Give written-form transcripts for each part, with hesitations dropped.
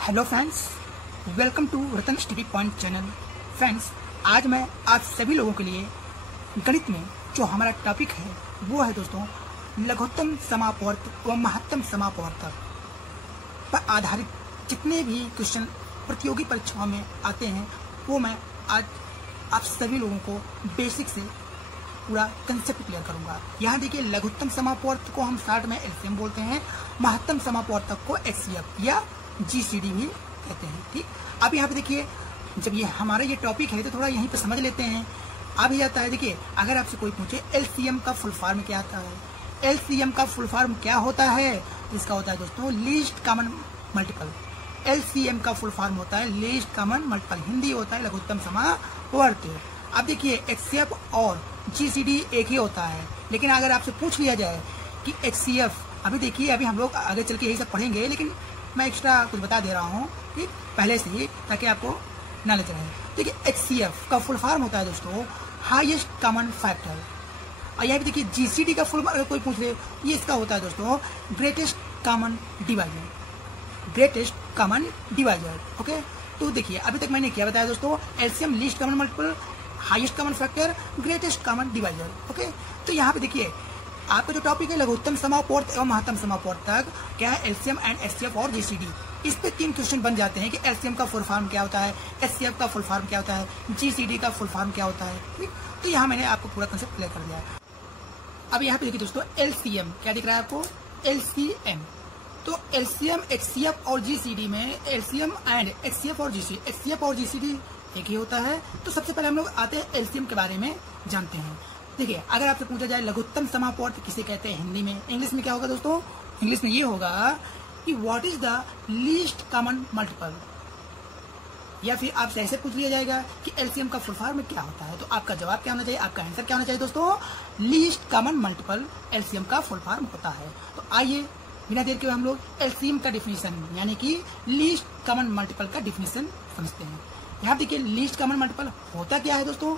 Hello friends, welcome to Ratan study point channel. Friends, आज मैं आप सभी लोगों के लिए गणित में जो हमारा टॉपिक है वो है दोस्तों लघुत्तम समापवर्त व महत्तम समापवर्तक पर आधारित जितने भी क्वेश्चन प्रतियोगी परीक्षाओं में आते हैं वो मैं आज आप सभी लोगों को बेसिक से पूरा कंसेप्ट क्लियर करूंगा। यहाँ देखिए, लघुत्तम समापवर्तक को हम शॉर्ट में एलसीएम बोलते हैं, महत्तम समापवर्तक को एचसीएफ या जीसीडी भी कहते हैं। ठीक, अब यहाँ पे देखिए, जब ये हमारा ये टॉपिक है तो थोड़ा यहीं पे समझ लेते हैं। अब ये आता है, देखिए अगर आपसे कोई पूछे एलसीएम का फुल फॉर्म क्या आता है, एलसीएम का फुल फॉर्म क्या होता है, इसका होता है दोस्तों लीस्ट कॉमन मल्टीपल। एलसीएम का फुल फॉर्म होता है लीस्ट कॉमन मल्टीपल, हिंदी होता है लघुत्तम समापवर्तक। अब देखिए, एचसीएफ और जीसीडी एक ही होता है, लेकिन अगर आपसे पूछ लिया जाए कि एचसीएफ, अभी देखिए अभी हम लोग आगे चल के यही सब पढ़ेंगे, लेकिन मैं एक्स्ट्रा कुछ बता दे रहा हूँ ठीक पहले से ही, ताकि आपको नॉलेज रहे। देखिए, एचसीएफ का फुल फॉर्म होता है दोस्तों हाईएस्ट कॉमन फैक्टर। और यहाँ पे देखिए जीसीडी का फुल अगर कोई पूछ ले, ये इसका होता है दोस्तों greatest common divisor, greatest common divisor. Okay, तो देखिए अभी तक मैंने क्या बताया दोस्तों, LCM least common multiple, highest common factor, greatest common divisor. Okay, तो यहाँ पे देखिए आपका जो टॉपिक है लघुत्तम समापवर्तक एवं महत्तम समापवर्तक क्या है, एलसीएम एंड एचसीएफ और जीसीडी। इस पे 3 क्वेश्चन बन जाते हैं कि एलसीएम का फुल फॉर्म क्या होता है, एचसीएफ का फुल फॉर्म क्या होता है, जीसीडी का फुल फॉर्म क्या होता है। ठीक, तो यहाँ मैंने आपको पूरा कंसेप्ट क्लियर कर दिया है। अब यहाँ पे देखिए दोस्तों, एलसीएम क्या दिख रहा है आपको, एलसीएम। तो एलसीएम, एचसीएफ और जीसीडी में एलसीएम एंड एचसीएफ और जीसीडी, एचसीएफ और जीसीडी एक ही होता है। तो सबसे पहले हम लोग आते हैं एलसीएम के बारे में जानते हैं। देखिए, अगर आपसे पूछा जाए लघुत्तम समापवर्तक किसे कहते हैं हिंदी में, इंग्लिश में क्या होगा दोस्तों, इंग्लिश में ये होगा कि what is the least common multiple. या फिर आपसे ऐसे पूछ लिया जाएगा कि एलसीएम का फुल फॉर्म क्या होता है, तो आपका जवाब क्या होना चाहिए, आपका आंसर क्या होना चाहिए दोस्तों, लीस्ट कॉमन मल्टीपल एलसीएम का फुल फॉर्म होता है। तो आइए बिना देर के हम लोग एलसीएम का डिफिनीशन यानी कि लीस्ट कॉमन मल्टीपल का डिफिनीशन समझते हैं। यहाँ देखिए लीस्ट कॉमन मल्टीपल होता क्या है दोस्तों,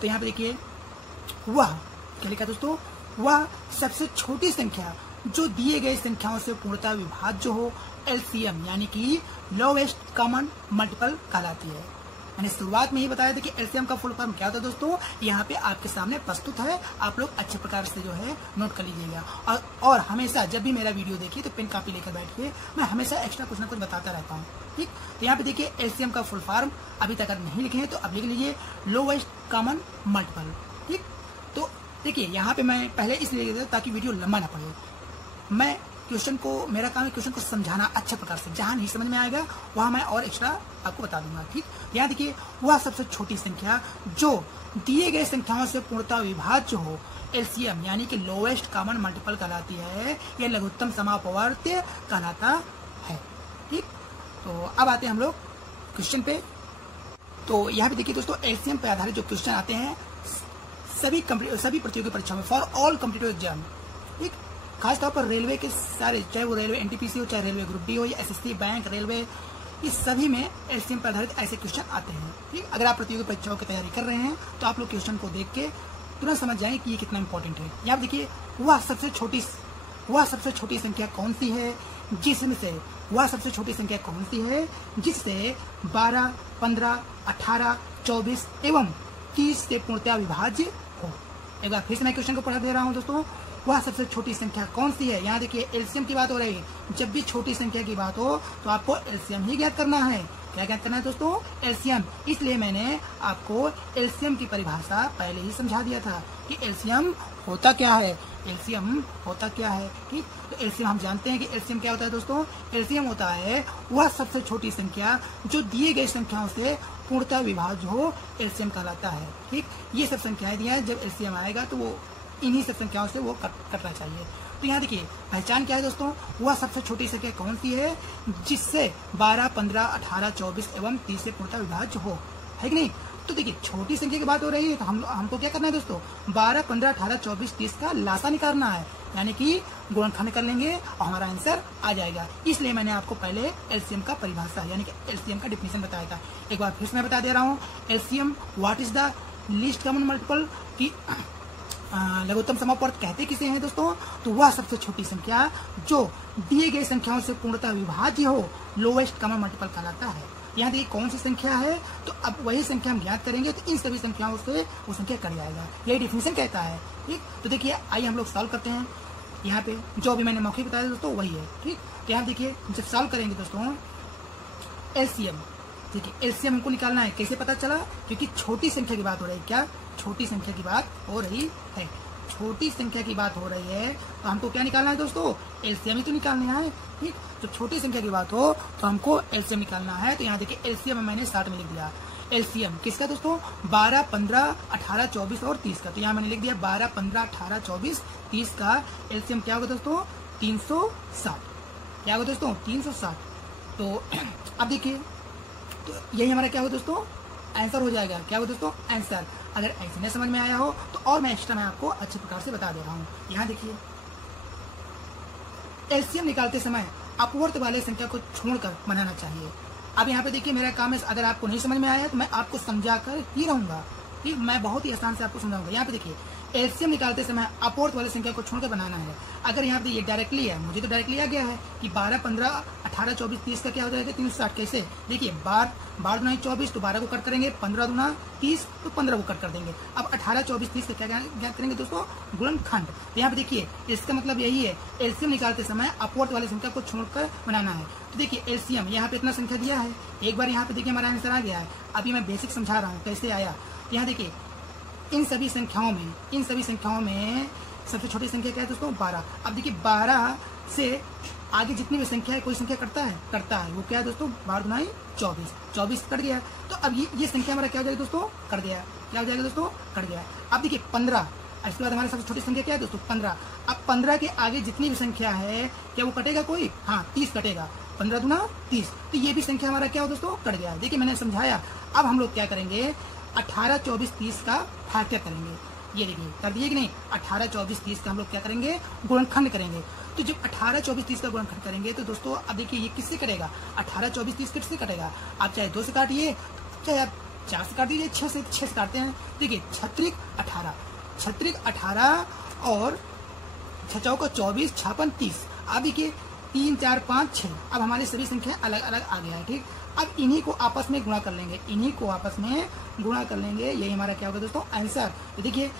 तो यहाँ पे देखिए वह क्या लिखा दोस्तों, वह सबसे छोटी संख्या जो दिए गए संख्याओं से पूर्णतः विभाज्य हो, एलसीएम यानी कि लोवेस्ट कॉमन मल्टीपल कहलाती है। मैंने शुरुआत में ही बताया था कि एलसीएम का फुल फॉर्म क्या होता है दोस्तों, यहाँ पे आपके सामने प्रस्तुत है, आप लोग अच्छे प्रकार से जो है नोट कर लीजिएगा। और हमेशा जब भी मेरा वीडियो देखिए तो पेन कॉपी लेकर बैठिए, मैं हमेशा एक्स्ट्रा कुछ ना कुछ बताता रहता हूँ। ठीक, तो यहाँ पे देखिए एलसीएम का फुल फॉर्म अभी तक अगर नहीं लिखे हैं तो अब लिख लीजिए, लोवेस्ट कॉमन मल्टीपल। ठीक, तो देखिए यहाँ पे मैं पहले इसलिए लिख देता ताकि वीडियो लंबा ना पड़े। मैं क्वेश्चन को, मेरा काम है क्वेश्चन को समझाना अच्छे प्रकार से, जहां नहीं समझ में आएगा वहां मैं और एक्स्ट्रा आपको बता दूंगा। ठीक, यहाँ देखिए वह सबसे छोटी संख्या जो दिए गए संख्याओं से पूर्णतः विभाज्य हो, एलसीएम यानी कि लोवेस्ट कॉमन मल्टीपल कहलाती है, यह लघुत्तम समापवर्तक कहलाता है। ठीक, तो अब आते हैं हम लोग क्वेश्चन पे। तो यहाँ पे देखिए दोस्तों, एलसीएम पे आधारित जो क्वेश्चन आते हैं सभी प्रतियोगी परीक्षाओं में, फॉर ऑल कॉम्पिटिटिव एग्जाम। ठीक, खासतौर पर रेलवे के सारे, चाहे वो रेलवे एनटीपीसी हो, चाहे रेलवे ग्रुप डी हो, या एसएससी, बैंक, रेलवे, इस सभी में एलसीएम पर आधारित ऐसे क्वेश्चन आते हैं। ठीक, अगर आप प्रतियोगी परीक्षाओं की तैयारी कर रहे हैं तो आप लोग क्वेश्चन को देख के तुरंत समझ जाएं कि ये कितना इंपॉर्टेंट है। यहाँ देखिए, वह सबसे छोटी संख्या कौन सी है जिसमें से, वह सबसे छोटी संख्या कौन सी है जिससे 12, 15, 18, 24 एवं 30 से पूर्णतः विभाज्य हो। एक बार फिर से मैं क्वेश्चन को पढ़ा दे रहा हूँ दोस्तों, वह सबसे छोटी संख्या कौन सी है। यहाँ देखिए एलसीएम की बात हो रही है, जब भी छोटी संख्या की बात हो तो आपको एलसीएम ही ज्ञात करना है। क्या ज्ञात करना है दोस्तों, एलसीएम। इसलिए मैंने आपको एलसीएम की परिभाषा पहले ही समझा दिया था कि एलसीएम होता क्या है, एलसीएम होता क्या है। ठीक, तो एलसीएम हम जानते हैं कि एलसीएम क्या होता है दोस्तों, एलसीएम होता है वह सबसे छोटी संख्या जो दिए गए संख्याओं से पूर्णतः विभाज्य हो, एलसीएम कहलाता है। ठीक, ये सब संख्याएं दिया है, जब एलसीएम आएगा तो वो इन्हीं सब संख्याओं से वो कटना चाहिए। तो यहाँ देखिए पहचान क्या है दोस्तों, वह सबसे छोटी संख्या कौन सी है जिससे 12, 15, 18, 24 एवं 30 से पूर्णतः विभाज्य हो, है कि नहीं। तो देखिए छोटी संख्या की बात हो रही है तो हमको क्या करना है दोस्तों, 12, 15, 18, 24, 30 का लासा निकालना है, यानी कि गुणनखंड कर लेंगे और हमारा आंसर आ जाएगा। इसलिए मैंने आपको पहले एलसीएम का परिभाषा यानी कि एलसीएम का डिफिनीशन बताया था। एक बार फिर से मैं बता दे रहा हूँ, LCM what is the least common multiple की लघुत्तम समापवर्त कहते किसे हैं दोस्तों? तो वह सबसे छोटी संख्या जो दिए गए संख्याओं से पूर्णतः विभाज्य हो, लोएस्ट कॉमन मल्टीपल कहलाता है। यहाँ देखिए कौन सी संख्या है, तो अब वही संख्या हम ज्ञात करेंगे तो इन सभी संख्याओं से वो संख्या कट जाएगा, यही डिफिनेशन कहता है। ठीक, तो देखिए आइए हम लोग सॉल्व करते हैं। यहाँ पे जो अभी मैंने मौखिक बताया दोस्तों वही है। ठीक, तो यहाँ देखिए जब सॉल्व करेंगे दोस्तों एलसीएम, ठीक है, एलसीएम हमको निकालना है। कैसे पता चला? क्योंकि छोटी संख्या की बात हो रही है। क्या छोटी संख्या की बात हो रही है? छोटी संख्या की बात हो रही है तो हमको क्या निकालना है दोस्तों? एलसीएम ही तो निकालना है। ठीक, तो छोटी संख्या की बात हो तो हमको एलसीएम निकालना है। तो यहाँ देखिए एलसीएम मैंने 60 में लिख दिया। एलसीएम किसका दोस्तों? 12, 15, 18, 24 और 30 का। तो यहाँ मैंने लिख दिया 12, 15, 18, 24, 30 का एलसीएम क्या होगा दोस्तों? 360। क्या होगा दोस्तों? 360। तो अब देखिए तो यही हमारा क्या होगा दोस्तों? आंसर हो जाएगा। क्या होगा दोस्तों? आंसर। अगर ऐसे नहीं समझ में आया हो तो और मैं एक्स्ट्रा मैं आपको अच्छे प्रकार से बता दे रहा हूँ। यहाँ देखिए एलसीएम निकालते समय अपवर्त वाले संख्या को छोड़कर बनाना चाहिए। अब यहाँ पे देखिए मेरा काम है, अगर आपको नहीं समझ में आया तो मैं आपको समझा कर ही रहूंगा। ठीक, मैं बहुत ही आसान से आपको समझाऊंगा। यहाँ पे देखिए एलसीएम निकालते समय अपवर्त वाले संख्या को छोड़कर बनाना है। अगर यहाँ पे ये डायरेक्टली है, मुझे तो डायरेक्टली आ गया है कि 12, 15, 18, 24, 30 का क्या हो जाएगा? 360। कैसे? देखिए 12 दूना 24 तो 12 को कट करेंगे, 15 दूना 30 तो 15 को कट कर देंगे। अब 18, 24, 30 का क्या ज्ञात करेंगे दोस्तों? गुणनखंड। तो यहाँ पे देखिए इसका मतलब यही है, एलसीएम निकालते समय अपवर्त वाली संख्या को छोड़कर बनाना है। तो देखिए एलसीएम यहाँ पे इतना संख्या दिया है, एक बार यहाँ पे देखिए हमारा आंसर आ गया है। अभी मैं बेसिक समझा रहा हूँ कैसे आया। यहाँ देखिए इन सभी संख्याओं में सबसे छोटी संख्या क्या है दोस्तों? 12। अब देखिए 12 से आगे जितनी भी संख्या है, कोई संख्या करता है वो क्या है दोस्तों? 12 दूना 24, 24 कट गया। तो अब ये संख्या हमारा क्या हो जाएगा दोस्तों? कट गया। क्या हो जाएगा दोस्तों? कट गया। अब देखिए 15, इसके बाद हमारी सबसे छोटी संख्या क्या है दोस्तों? 15। अब 15 के आगे जितनी भी संख्या है क्या वो कटेगा कोई? हाँ, 30 कटेगा। 15 दूना 30, तो ये भी संख्या हमारा क्या हो दोस्तों? कट गया। देखिए मैंने समझाया। अब हम लोग क्या करेंगे? 18, 24, 30 का फैक्टर करेंगे। ये देखिए कर दिए कि नहीं? 18, 24, 30 का हम लोग क्या करेंगे? गुणनखंड करेंगे। तो जब 18, 24, 30 का गुणनखंड करेंगे तो दोस्तों अब देखिए ये किससे कटेगा? 18, 24, 30 किससे कटेगा? आप चाहे 2 से काटिए, चाहे आप 4 से काट दीजिए, 6 से काटते हैं। देखिए 36, 18 और 6 का 24, 56, 30। अब देखिए 3, 4, 5, 6। अब हमारी सभी संख्या अलग अलग आ गया है। ठीक, अब इन्हीं को आपस में गुणा कर लेंगे, यही हमारा क्या होगा दोस्तों? आंसर। तो देखिए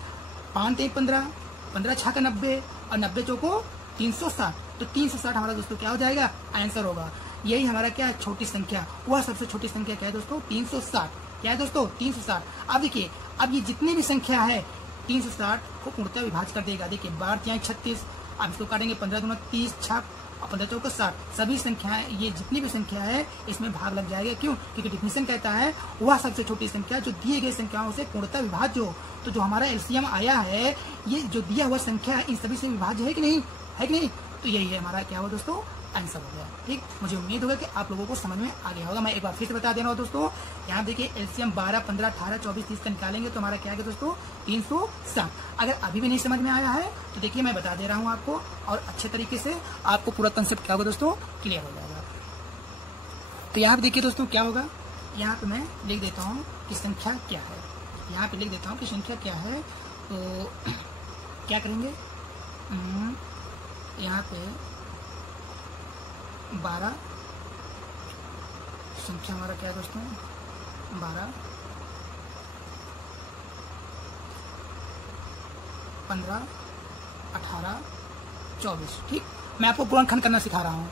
5, 3, 15, 15 6 का 90 और 90 चौको 360। तो 360 हमारा दोस्तों क्या हो जाएगा? आंसर होगा। यही हमारा क्या है? छोटी संख्या। वह सबसे छोटी संख्या क्या है दोस्तों? 360। क्या है दोस्तों? 360। अब देखिए अब ये जितनी भी संख्या है 360 को पूर्णतः विभाजित कर देगा। देखिए 12 36। अब इसको काटेंगे 15 दूना 30, 6 और 15 चौका 60। सभी संख्याएं, ये जितनी भी संख्या है इसमें भाग लग जाएगा। क्यों? क्योंकि डिफिनेशन कहता है वह सबसे छोटी संख्या जो दिए गए संख्याओं से पूर्णतः विभाज्य हो। तो जो हमारा एलसीएम आया है, ये जो दिया हुआ संख्या है इन सभी से विभाज्य है कि नहीं? है कि नहीं? तो यही है हमारा क्या हुआ दोस्तों? आंसर हो गया। ठीक, मुझे उम्मीद होगा कि आप लोगों को समझ में आ गया होगा। मैं एक बार फिर से बता दे रहा हूँ दोस्तों। यहाँ देखिए एलसीएम 12, 15, 18, 24, 30 का निकालेंगे तो हमारा क्या आएगा दोस्तों? 360। अगर अभी भी नहीं समझ में आया है तो देखिए मैं बता दे रहा हूँ आपको, और अच्छे तरीके से आपको पूरा कंसेप्ट क्या होगा दोस्तों? क्लियर हो जाएगा। तो यहाँ पे देखिए दोस्तों क्या होगा, यहाँ पे मैं लिख देता हूँ कि संख्या क्या है। यहाँ पे लिख देता हूँ कि संख्या क्या है। तो क्या करेंगे? यहाँ पे 12 संख्या हमारा क्या है दोस्तों? 12, 15, 18, 24। ठीक, मैं आपको गुणनखंड करना सिखा रहा हूँ।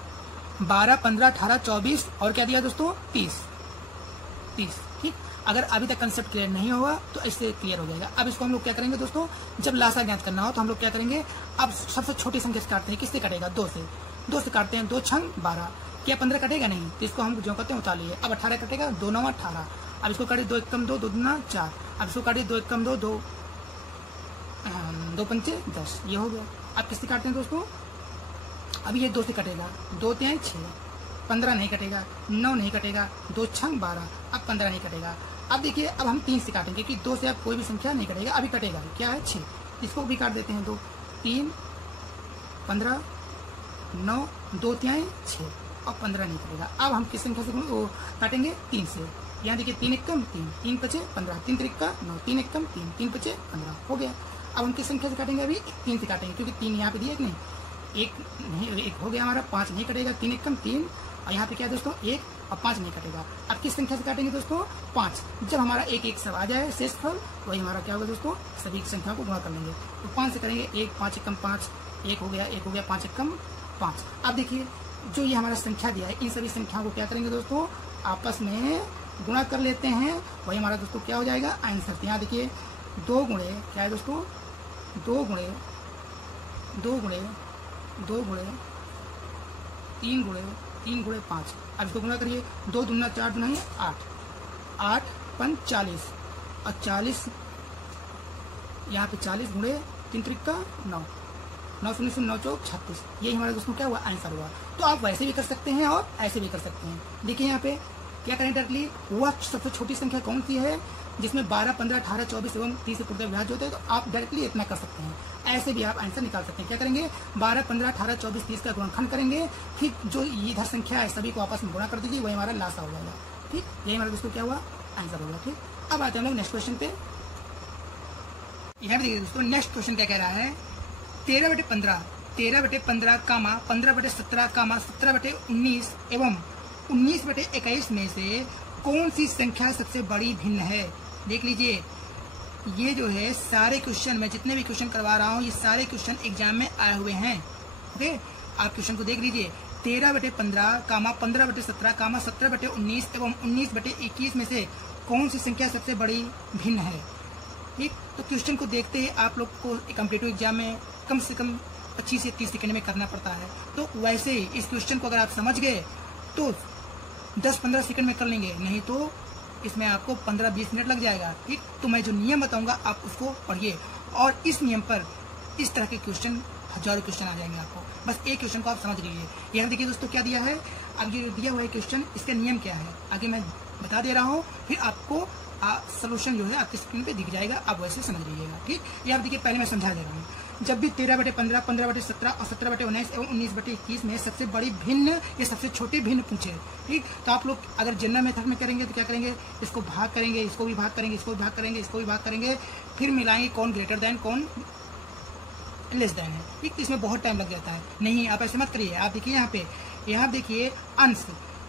12, 15, 18, 24 और क्या दिया दोस्तों? 30। ठीक, अगर अभी तक कंसेप्ट क्लियर नहीं हुआ तो इससे क्लियर हो जाएगा। अब इसको हम लोग क्या करेंगे दोस्तों? जब लासा ज्ञात करना हो तो हम लोग क्या करेंगे? अब सबसे छोटी संख्या से काटते हैं। किससे कटेगा? 2 से काटते हैं। 2 छंग 12। क्या 15 कटेगा? नहीं, तो इसको हम जो करते हैं उतार लिए। अब 18 कटेगा। 2 9 18। अब इसको काटिए 2 1 कम 2, 2 दूना 4। अब इसको काटिए 2 1 कम 2, 2 पंचे 10। ये हो गया। अब किससे काटते हैं दोस्तों? अब ये 2 से कटेगा। 2 3 6। 15 नहीं कटेगा। 9 नहीं कटेगा। 2 छंग 12। अब 15 नहीं कटेगा। अब देखिए अब हम 3 से काटेंगे कि 2 से अब कोई भी संख्या नहीं कटेगा। अभी कटेगा क्या है? 6। इसको भी काट देते हैं। 2 3 15 9 2 3 6 और 15 नहीं कटेगा। अब हम किस संख्या से काटेंगे? 3 से। यहाँ देखिए 3 1 कम 3, 3 5 15, 3 3 का 9, 3 1 कम 3, 3 5 15 हो गया। अब हम किस संख्या से काटेंगे? अभी 3 से काटेंगे, क्योंकि 3 यहाँ पे दिया कि नहीं, एक नहीं, एक हो गया हमारा, 5 नहीं कटेगा, 3 एक कम 3, और यहाँ पे क्या है दोस्तों 1 और 5 नहीं कटेगा। अब किस संख्या से काटेंगे दोस्तों? 5। जब हमारा 1 1 सब आ जाए शेषफल, वही हमारा क्या होगा दोस्तों, सभी संख्या को गुणा कर लेंगे। तो 5 से करेंगे 1, 5 एक कम 5, 1 हो गया, 5 एक कम 5। अब देखिए जो ये हमारा संख्या दिया है, इन सभी संख्याओं को क्या करेंगे दोस्तों, आपस में गुणा कर लेते हैं, वही हमारा दोस्तों क्या हो जाएगा, आंसर। यहाँ देखिए 2 गुणे क्या है दोस्तों, 2 गुणे 3 गुणे 5। अब इसको गुणा करिए, 2 दूना 4 दूना 8, 8 5 40, और 40 यहाँ पे 40 गुणे 3 त्रिक का 9, 9 शून्य 9 चौक 36। यही हमारा दोस्तों क्या हुआ, आंसर हुआ। तो आप वैसे भी कर सकते हैं और ऐसे भी कर सकते हैं। देखिए यहाँ पे क्या करें डायरेक्टली, वह सबसे छोटी संख्या कौन सी है जिसमें 12, 15, 18, 24 एवं 30 से पूर्णतः विभाज्य होते हैं, तो आप डायरेक्टली इतना कर सकते हैं। ऐसे भी आप आंसर निकाल सकते हैं। क्या करेंगे, 12, 15, 18, 24, 30 का गुणनखंड करेंगे, फिर जो इधर संख्या है सभी को आपस में गुणा कर दीजिए, वही हमारा लास्ट हो जाएगा। ठीक, यही हमारा दोस्तों क्या हुआ, आंसर होगा। ठीक, अब आते हैं हम लोग नेक्स्ट क्वेश्चन पे। यहाँ देखिए दोस्तों नेक्स्ट क्वेश्चन क्या कह रहा है, 13/15, 13/15 कामा 15/17 कामा 17/19 एवं 19/21 में से कौन सी संख्या सबसे बड़ी भिन्न है? देख लीजिए, ये जो है सारे क्वेश्चन, मैं जितने भी क्वेश्चन करवा रहा हूँ ये सारे क्वेश्चन एग्जाम में आए हुए हैं। ओके, आप क्वेश्चन को देख लीजिए, 13/15 कामा 15/17 कामा 17/19 एवं 19/21 में से कौन सी संख्या सबसे बड़ी भिन्न है? ठीक, तो क्वेश्चन को देखते ही आप लोग को कॉम्पिटिटिव एग्जाम में कम से कम 25 से 30 सेकंड में करना पड़ता है। तो वैसे ही इस क्वेश्चन को अगर आप समझ गए तो 10-15 सेकंड में कर लेंगे, नहीं तो इसमें आपको 15-20 मिनट लग जाएगा। ठीक, तो मैं जो नियम बताऊंगा आप उसको पढ़िए, और इस नियम पर इस तरह के क्वेश्चन हजारों क्वेश्चन आ जाएंगे आपको। बस एक क्वेश्चन को आप समझ लीजिए। यहाँ देखिए दोस्तों क्या दिया है, अब ये दिया हुआ है क्वेश्चन, इसका नियम क्या है आगे मैं बता दे रहा हूँ, फिर आपको सोल्यूशन जो है आपकी स्क्रीन पे दिख जाएगा, आप वैसे समझ लीजिएगा। ठीक, ये आप देखिए, पहले मैं समझा दे रहा हूँ। जब भी 13/15, 15/17 और 17/19 एवं 19/21 में सबसे बड़ी भिन्न या सबसे छोटे भिन्न पूछे, ठीक, तो आप लोग अगर जनरल मेथड में करेंगे तो क्या करेंगे, इसको भाग करेंगे, इसको भी भाग करेंगे, इसको भी भाग करेंगे, इसको भी भाग करेंगे, फिर मिलाएंगे कौन ग्रेटर देन कौन लेस देन है। ठीक, इसमें बहुत टाइम लग जाता है। नहीं, आप ऐसे मत करिए। आप देखिए यहाँ पे, यहाँ देखिए अंश,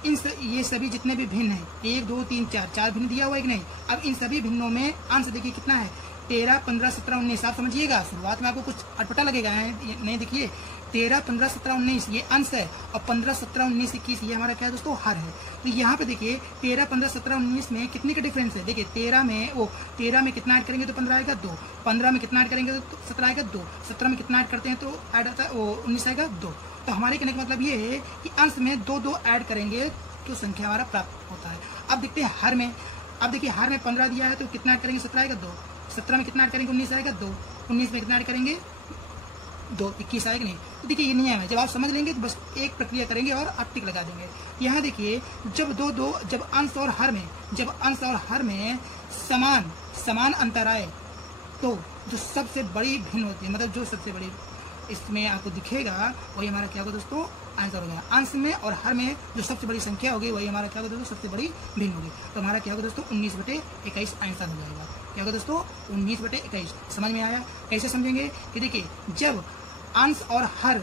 ये सभी जितने भी भिन्न हैं, 1 2 3 4 भिन्न दिया हुआ है कि नहीं। अब इन सभी भिन्नों में अंश देखिए कितना है, 13, 15, 17, 19। आप समझिएगा, शुरुआत में आपको कुछ अटपटा लगेगा, नहीं देखिए 13, 15, 17, 19 ये अंश है, और 15, 17, 19, 21 ये हमारा क्या है दोस्तों, हर है। तो यहाँ पे देखिए 13, 15, 17, 19 में कितने का डिफरेंस है। देखिए 13 में कितना ऐड करेंगे तो 15 आएगा 2, 15 में कितना ऐड करेंगे तो 17 आएगा 2, 17 में कितना ऐड करते हैं तो ऐड आता है 19 आएगा 2। तो हमारे कहने का मतलब ये है कि अंश में 2 ऐड करेंगे तो संख्या हमारा प्राप्त होता है। अब देखते हैं हर में, अब देखिए हर में 15 दिया है तो कितना ऐड करेंगे, 17 आएगा 2, 17 में कितना ऐड करेंगे 19 आएगा 2, 19 में कितना ऐड करेंगे 2, 21 आएगा नहीं। तो देखिए ये नियम है, जब आप समझ लेंगे तो बस एक प्रक्रिया करेंगे और आप टिक लगा देंगे। यहाँ देखिए जब जब अंश और हर में समान अंतर आए तो जो सबसे बड़ी भिन्न होती है, मतलब जो सबसे बड़ी इसमें आपको दिखेगा वही हमारा क्या होगा दोस्तों, आंसर हो जाएगा। अंश में और हर में जो सबसे बड़ी संख्या होगी वही हमारा क्या होगा दोस्तों, सबसे बड़ी भिन्न होगी। तो हमारा क्या होगा दोस्तों, 19/21 आंसर हो जाएगा। क्या होगा दोस्तों, 19/21। समझ में आया? कैसे समझेंगे कि देखिए जब अंश और हर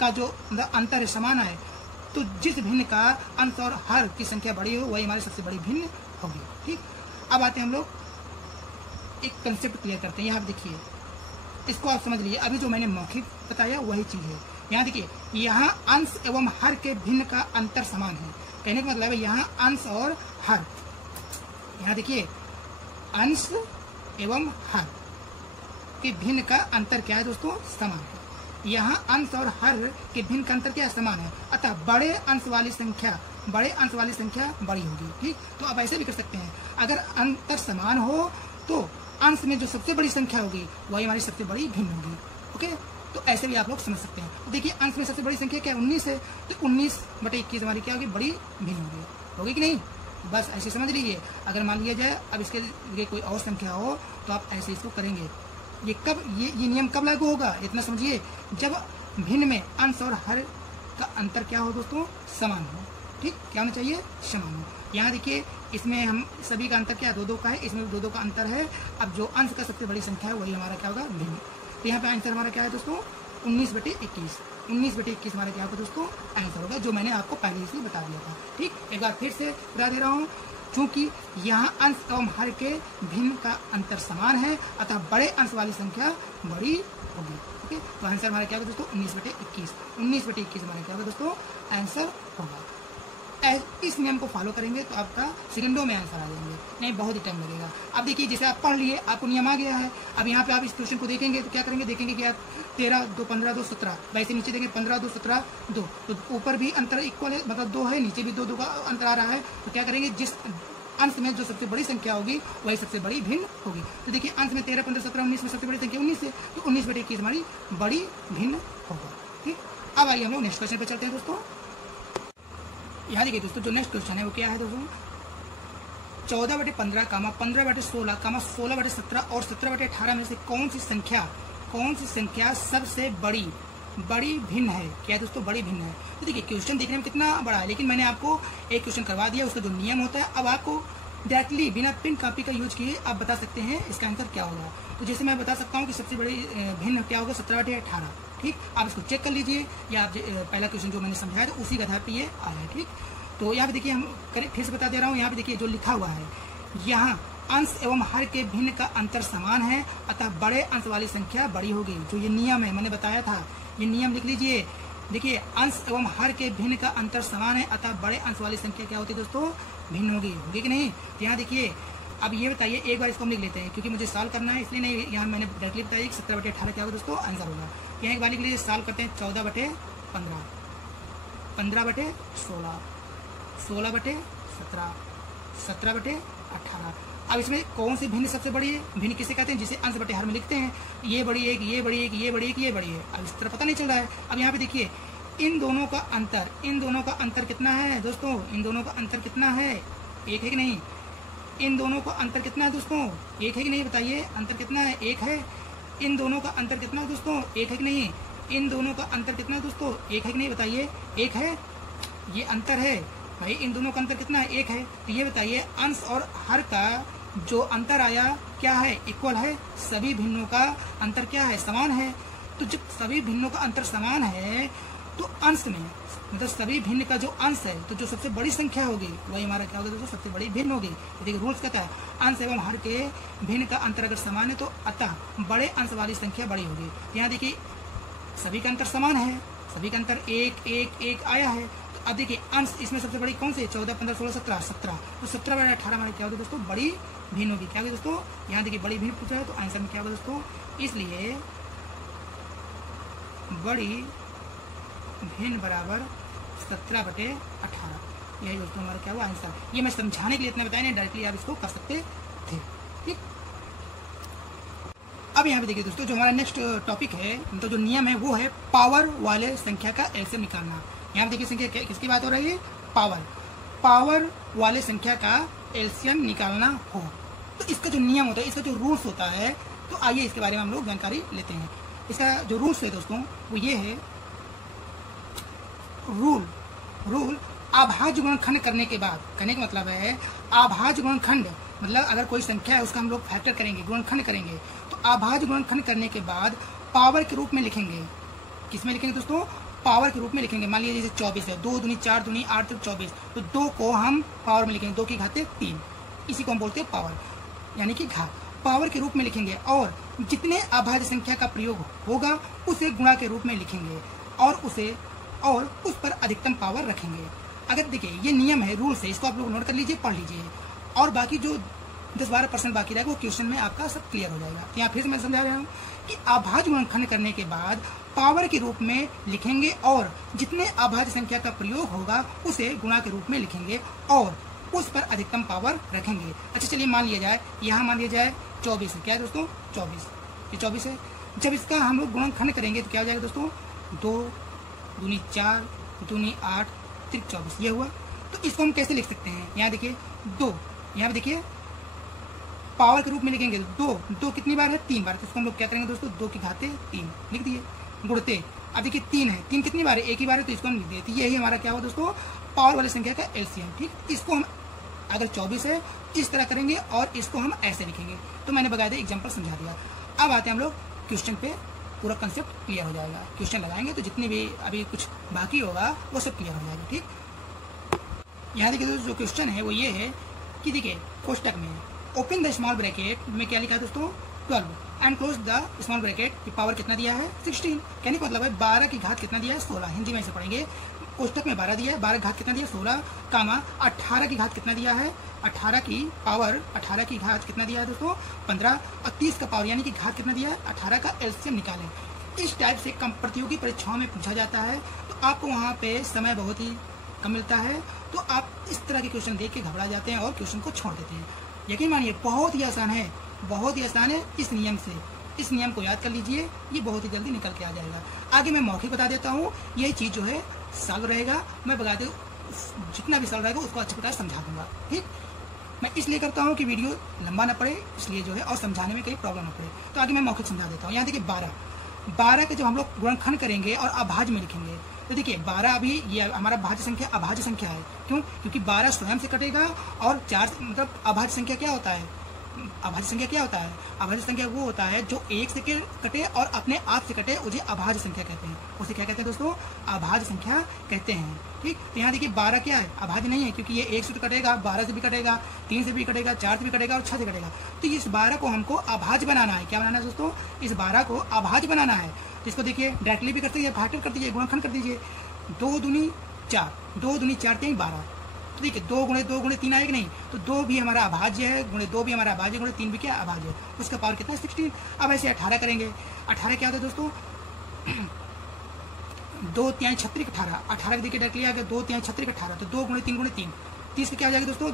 का जो अंतर है समान है, तो जिस भिन्न का अंश और हर की संख्या बड़ी हो वही हमारी सबसे बड़ी भिन्न होगी। ठीक, अब आते हैं हम लोग एक कंसेप्ट क्लियर करते हैं। यहाँ देखिए, इसको आप समझ लीजिए, अभी जो मैंने मौखिक बताया वही चीज है। यहाँ देखिए, यहाँ अंश एवं हर के भिन्न का अंतर समान है। कहने का मतलब है यहाँ अंश और हर, यहाँ देखिए अंश एवं हर के भिन्न का अंतर क्या है दोस्तों, समान है। यहाँ अंश और हर के भिन्न का अंतर क्या है, समान है। अतः बड़े अंश वाली संख्या बड़ी होगी। ठीक, तो आप ऐसे भी कर सकते हैं, अगर अंतर समान हो तो अंश में जो सबसे बड़ी संख्या होगी वही हमारी सबसे बड़ी भिन्न होगी। ओके, तो ऐसे भी आप लोग समझ सकते हैं। तो देखिए अंश में सबसे बड़ी संख्या क्या है, 19 है, तो 19/21 हमारी क्या होगी, बड़ी भिन्न होगी कि नहीं। बस ऐसे समझ लीजिए। अगर मान लिया जाए अब इसके लिए कोई और संख्या हो तो आप ऐसे इसको करेंगे। ये कब ये नियम कब लागू होगा, इतना समझिए, जब भिन्न में अंश और हर का अंतर क्या हो दोस्तों, समान हो। ठीक, क्या होना चाहिए, समान हो। यहाँ देखिए इसमें हम सभी का अंतर क्या 2-2 का है, इसमें 2-2 का अंतर है। अब जो अंश का सबसे बड़ी संख्या है वही हमारा क्या होगा भिन्न। तो यहाँ पे आंसर हमारा क्या है दोस्तों 19/21। 19/21 हमारा क्या होगा दोस्तों आंसर होगा, जो मैंने आपको पहले ही बता दिया था। ठीक, एक बार फिर से बता दे रहा हूँ, क्योंकि यहाँ अंश एवं हर के भिन्न का अंतर समान है, अतः बड़े अंश वाली संख्या बड़ी होगी। ओके, तो आंसर हमारा क्या होगा दोस्तों 19/21। 19/21 हमारा क्या होगा दोस्तों आंसर होगा। इस नियम को फॉलो करेंगे तो आपका सेकंडों में आंसर आ जाएंगे, नहीं बहुत ही टाइम लगेगा। अब देखिए जैसे आप पढ़ लिए, आपको नियम आ गया है। अब यहाँ पे आप इस क्वेश्चन को देखेंगे तो क्या करेंगे, देखेंगे कि आप 13 2 15 2 17, वैसे नीचे देखेंगे 15 2 17 2, तो ऊपर भी अंतर इक्वल है, मतलब 2 है, नीचे भी 2 का अंतर आ रहा है। तो क्या करेंगे, जिस अंश में जो सबसे बड़ी संख्या होगी वही सबसे बड़ी भिन्न होगी। तो देखिए अंश में 13 15 17 19 में सबसे बड़ी संख्या 19 है, तो 19/21 हमारी बड़ी भिन्न होगा। ठीक, अब आइए हम लोग नेक्स्ट क्वेश्चन पे चलते हैं दोस्तों। यहाँ देखिए दोस्तों जो नेक्स्ट क्वेश्चन है वो क्या है दोस्तों 14/15, 15/16, 16/17 और 17/18 में से कौन सी संख्या सबसे बड़ी भिन्न है। क्या है दोस्तों बड़ी भिन्न है। तो देखिए क्वेश्चन देखने में कितना बड़ा है, लेकिन मैंने आपको एक क्वेश्चन करवा दिया, उसका जो नियम होता है अब आपको डायरेक्टली बिना पेन कॉपी का यूज किए आप बता सकते हैं इसका आंसर क्या होगा। तो जैसे मैं बता सकता हूँ कि सबसे बड़ी भिन्न क्या होगा 17/18। ठीक, आप इसको चेक कर लीजिए, या आप पहला क्वेश्चन जो मैंने समझाया था उसी के आधार पर ये आया है। ठीक, तो यहाँ पे देखिए हम फिर से बता दे रहा हूँ, यहाँ पे देखिए जो लिखा हुआ है, यहाँ अंश एवं हर के भिन्न का अंतर समान है, अतः बड़े अंश वाली संख्या बड़ी होगी। जो ये नियम है मैंने बताया था, ये नियम लिख लीजिए। देखिए अंश एवं हर के भिन्न का अंतर समान है, अतः बड़े अंश वाली संख्या क्या होती है दोस्तों भिन्न होगी कि नहीं। तो यहाँ देखिए अब ये बताइए, एक बार इसको हम लिख लेते हैं क्योंकि मुझे सॉल्व करना है, इसलिए नहीं यहाँ मैंने डायरेक्टली बताया कि 17/18 क्या होगा दोस्तों आंसर होगा। यहाँ एक बार लिख लीजिए, सॉल्व करते हैं 14/15, 15/16, 16/17, 17/18। अब इसमें कौन सी भिन्न सबसे बड़ी है। भिन्न किसे कहते हैं, जिसे अंश बटे हर में लिखते हैं। ये बड़ी एक, ये बड़ी एक, ये बड़ी एक, ये बड़ी है। अब इस तरह पता नहीं चल रहा है। अब यहाँ पे देखिए इन दोनों का अंतर कितना है दोस्तों, इन दोनों का अंतर कितना है, एक है कि नहीं। इन दोनों का अंतर कितना है दोस्तों, एक है कि नहीं, बताइए अंतर कितना है, एक है। इन दोनों का अंतर कितना है दोस्तों, एक है कि नहीं। इन दोनों का अंतर कितना है दोस्तों, एक है कि नहीं, बताइए एक है, ये अंतर है भाई। इन दोनों का अंतर कितना है, एक है। तो ये बताइए अंश और हर का जो अंतर आया क्या है, इक्वल है। सभी भिन्नों का अंतर क्या है, समान है। तो जब सभी भिन्नों का अंतर समान है तो अंश में मतलब सभी भिन्न का जो अंश है, तो जो सबसे बड़ी संख्या होगी वही हमारा क्या होगा दोस्तों सबसे बड़ी भिन्न होगी। तो देखिए रूल्स कहता है अंश एवं हर के भिन्न का अंतर अगर समान है तो अतः बड़े अंश वाली संख्या बड़ी होगी। यहाँ देखिए सभी का अंतर समान है, सभी का अंतर 1 1 1 आया है। तो अब देखिए अंश इसमें सबसे बड़ी कौन सी, 14 15 16 17 17, तो 17/18 हमारी क्या होगी दोस्तों बड़ी भिन्न होगी। क्या होगी दोस्तों, यहाँ देखिए बड़ी भिन्न पूछा है तो आंसर में क्या होगा दोस्तों, इसलिए बड़ी भिन्न बराबर 17/18। यही दोस्तों हमारा क्या हुआ आंसर। ये मैं समझाने के लिए इतना बताया नहीं, डायरेक्टली आप इसको कर सकते थे। ठीक, अब यहाँ पे देखिए दोस्तों जो हमारा नेक्स्ट टॉपिक है, तो जो नियम है वो है पावर वाले संख्या का एलसीएम निकालना। यहाँ पे देखिए संख्या किसकी बात हो रही है, पावर वाले संख्या का एलसीएम निकालना हो तो इसका जो नियम होता है, इसका जो रूल्स होता है, तो आइए इसके बारे में हम लोग जानकारी लेते हैं। इसका जो रूल्स है दोस्तों वो ये है, रूल अभाज्य गुणनखंड करने के बाद, कहने का मतलब है अभाज्य गुणनखंड मतलब अगर कोई संख्या है उसका हम लोग फैक्टर करेंगे, गुणनखंड करेंगे, तो अभाज्य गुणनखंड करने के बाद पावर के रूप में लिखेंगे। किस में लिखेंगे दोस्तों, पावर के रूप में लिखेंगे। मान लीजिए जैसे 24 है, 2 दूनी 4 दूनी 8 तो 24, तो 2 को हम पावर में लिखेंगे, 2 की घाते 3, इसी को हम बोलते हैं पावर यानी कि घात। पावर के रूप में लिखेंगे और जितने अभाज्य संख्या का प्रयोग होगा उसे गुणा के रूप में लिखेंगे और उस पर अधिकतम पावर रखेंगे। अगर देखिए ये नियम है, रूल्स है, इसको आप लोग नोट कर लीजिए, पढ़ लीजिए, और बाकी जो 10-12% बाकी रहेगा वो क्वेश्चन में आपका सब क्लियर हो जाएगा। यहाँ फिर से मैं समझा रहा हूँ कि अभाज्य गुणनखंड करने के बाद पावर के रूप में लिखेंगे और जितने अभाज्य संख्या का प्रयोग होगा उसे गुणा के रूप में लिखेंगे और उस पर अधिकतम पावर रखेंगे। अच्छा चलिए मान लिया जाए, यहाँ मान लिया जाए 24 है, क्या है दोस्तों 24, ये 24 है। जब इसका हम लोग गुणनखंड करेंगे तो क्या हो जाएगा दोस्तों, 2 दूनी 4 दूनी 8 त्रिक 24, ये हुआ। तो इसको हम कैसे लिख सकते हैं, यहाँ देखिए 2, यहाँ पे देखिए पावर के रूप में लिखेंगे, 2 कितनी बार है, 3 बार, तो इसको हम लोग क्या करेंगे दोस्तों, 2 की घाते 3 लिख दिए, गुणते। अब देखिए 3 है, 3 कितनी बार है, एक ही बार है, तो इसको हम लिख दिए। तो यही हमारा क्या हुआ दोस्तों पावर वाली संख्या का एलसीएम। ठीक, इसको हम अगर 24 है इस तरह करेंगे और इसको हम ऐसे लिखेंगे। तो मैंने बकायदे एग्जाम्पल समझा दिया। अब आते हैं हम लोग क्वेश्चन पे, पूरा कंसेप्ट क्लियर हो जाएगा। क्वेश्चन लगाएंगे तो जितनी भी अभी कुछ बाकी होगा वो सब क्लियर हो जाएगा। ठीक, यहाँ देखिए दोस्तों जो क्वेश्चन है वो ये है कि देखिए कोष्टक में ओपन द स्मॉल ब्रैकेट में क्या लिखा है दोस्तों 12 and close the small bracket की पावर कितना दिया है 16। कहने का मतलब है 12 की घात कितना दिया है 16। हिंदी में ऐसे पढ़ेंगे, कोष्टक में 12 दिया है, 12 की घात कितना दिया है 16 कामा 18 की घात कितना दिया है 18 की पावर 18 की घात कितना दिया है दोस्तों 15 और 30 का पावर यानी कि घात कितना दिया है 18 का एलसीएम निकालें। इस टाइप से कम प्रतियोगी परीक्षाओं में पूछा जाता है तो आपको वहाँ पे समय बहुत ही कम मिलता है, तो आप इस तरह के क्वेश्चन देख के घबरा जाते हैं और क्वेश्चन को छोड़ देते हैं। यकीन मानिए बहुत ही आसान है, बहुत ही आसान है। इस नियम से, इस नियम को याद कर लीजिए, ये बहुत ही जल्दी निकल के आ जाएगा। आगे मैं मौखिक बता देता हूँ, यही चीज़ जो है सॉल्व रहेगा। मैं बता दूँ जितना भी सॉल्व रहेगा उसको अच्छी प्रकार समझा दूंगा। ठीक, मैं इसलिए करता हूँ कि वीडियो लंबा ना पड़े, इसलिए जो है और समझाने में कहीं प्रॉब्लम ना पड़े। तो आगे मैं मौखिक समझा देता हूँ। यहाँ देखिए 12 के जो हम लोग गुणनखंड करेंगे और अभाज्य में लिखेंगे, तो देखिए 12 अभी ये हमारा भाज्य संख्या अभाज्य संख्या है। क्यों? क्योंकि 12 स्वयं से कटेगा और 4 मतलब अभाज्य संख्या क्या होता है, अभाज्य संख्या क्या होता है, अभाज्य संख्या वो होता है जो एक से कटे और अपने आप से कटे, उसे अभाज्य संख्या कहते हैं। उसे क्या कहते हैं दोस्तों? अभाज्य संख्या कहते हैं। ठीक, तो यहाँ देखिए 12 क्या है, अभाज्य नहीं है, क्योंकि ये 1 से तो कटेगा, 12 से भी कटेगा, 3 से भी कटेगा, 4 से भी कटेगा और 6 से कटेगा। तो इस 12 को हमको अभाज्य बनाना है। क्या बनाना है दोस्तों? इस 12 को अभाज्य बनाना है। इसको देखिए डायरेक्टली भी कर दीजिए, फैक्टर कर दीजिए, गुणनखंड कर दीजिए। 2 दूनी 4, 2 दूनी 4 3 12। तो देखिए 2 गुणे 2 गुणे 3 आएगा नहीं, तो 2 भी हमारा अभाज्य है, गुणे 2 भी हमारा अभाज्य, गुणे 3 भी क्या अभाज्य है। उसका पावर कितना है 16। अब ऐसे 18 करेंगे। 18 क्या होता है दोस्तों? 2 तिहाई 36 18। 18 देखिए डायरेक्टली आ गया 2 तिहाई 36 18। तो 2 गुणे 3 गुणे 3, 30 का क्या हो जाएगा दोस्तों?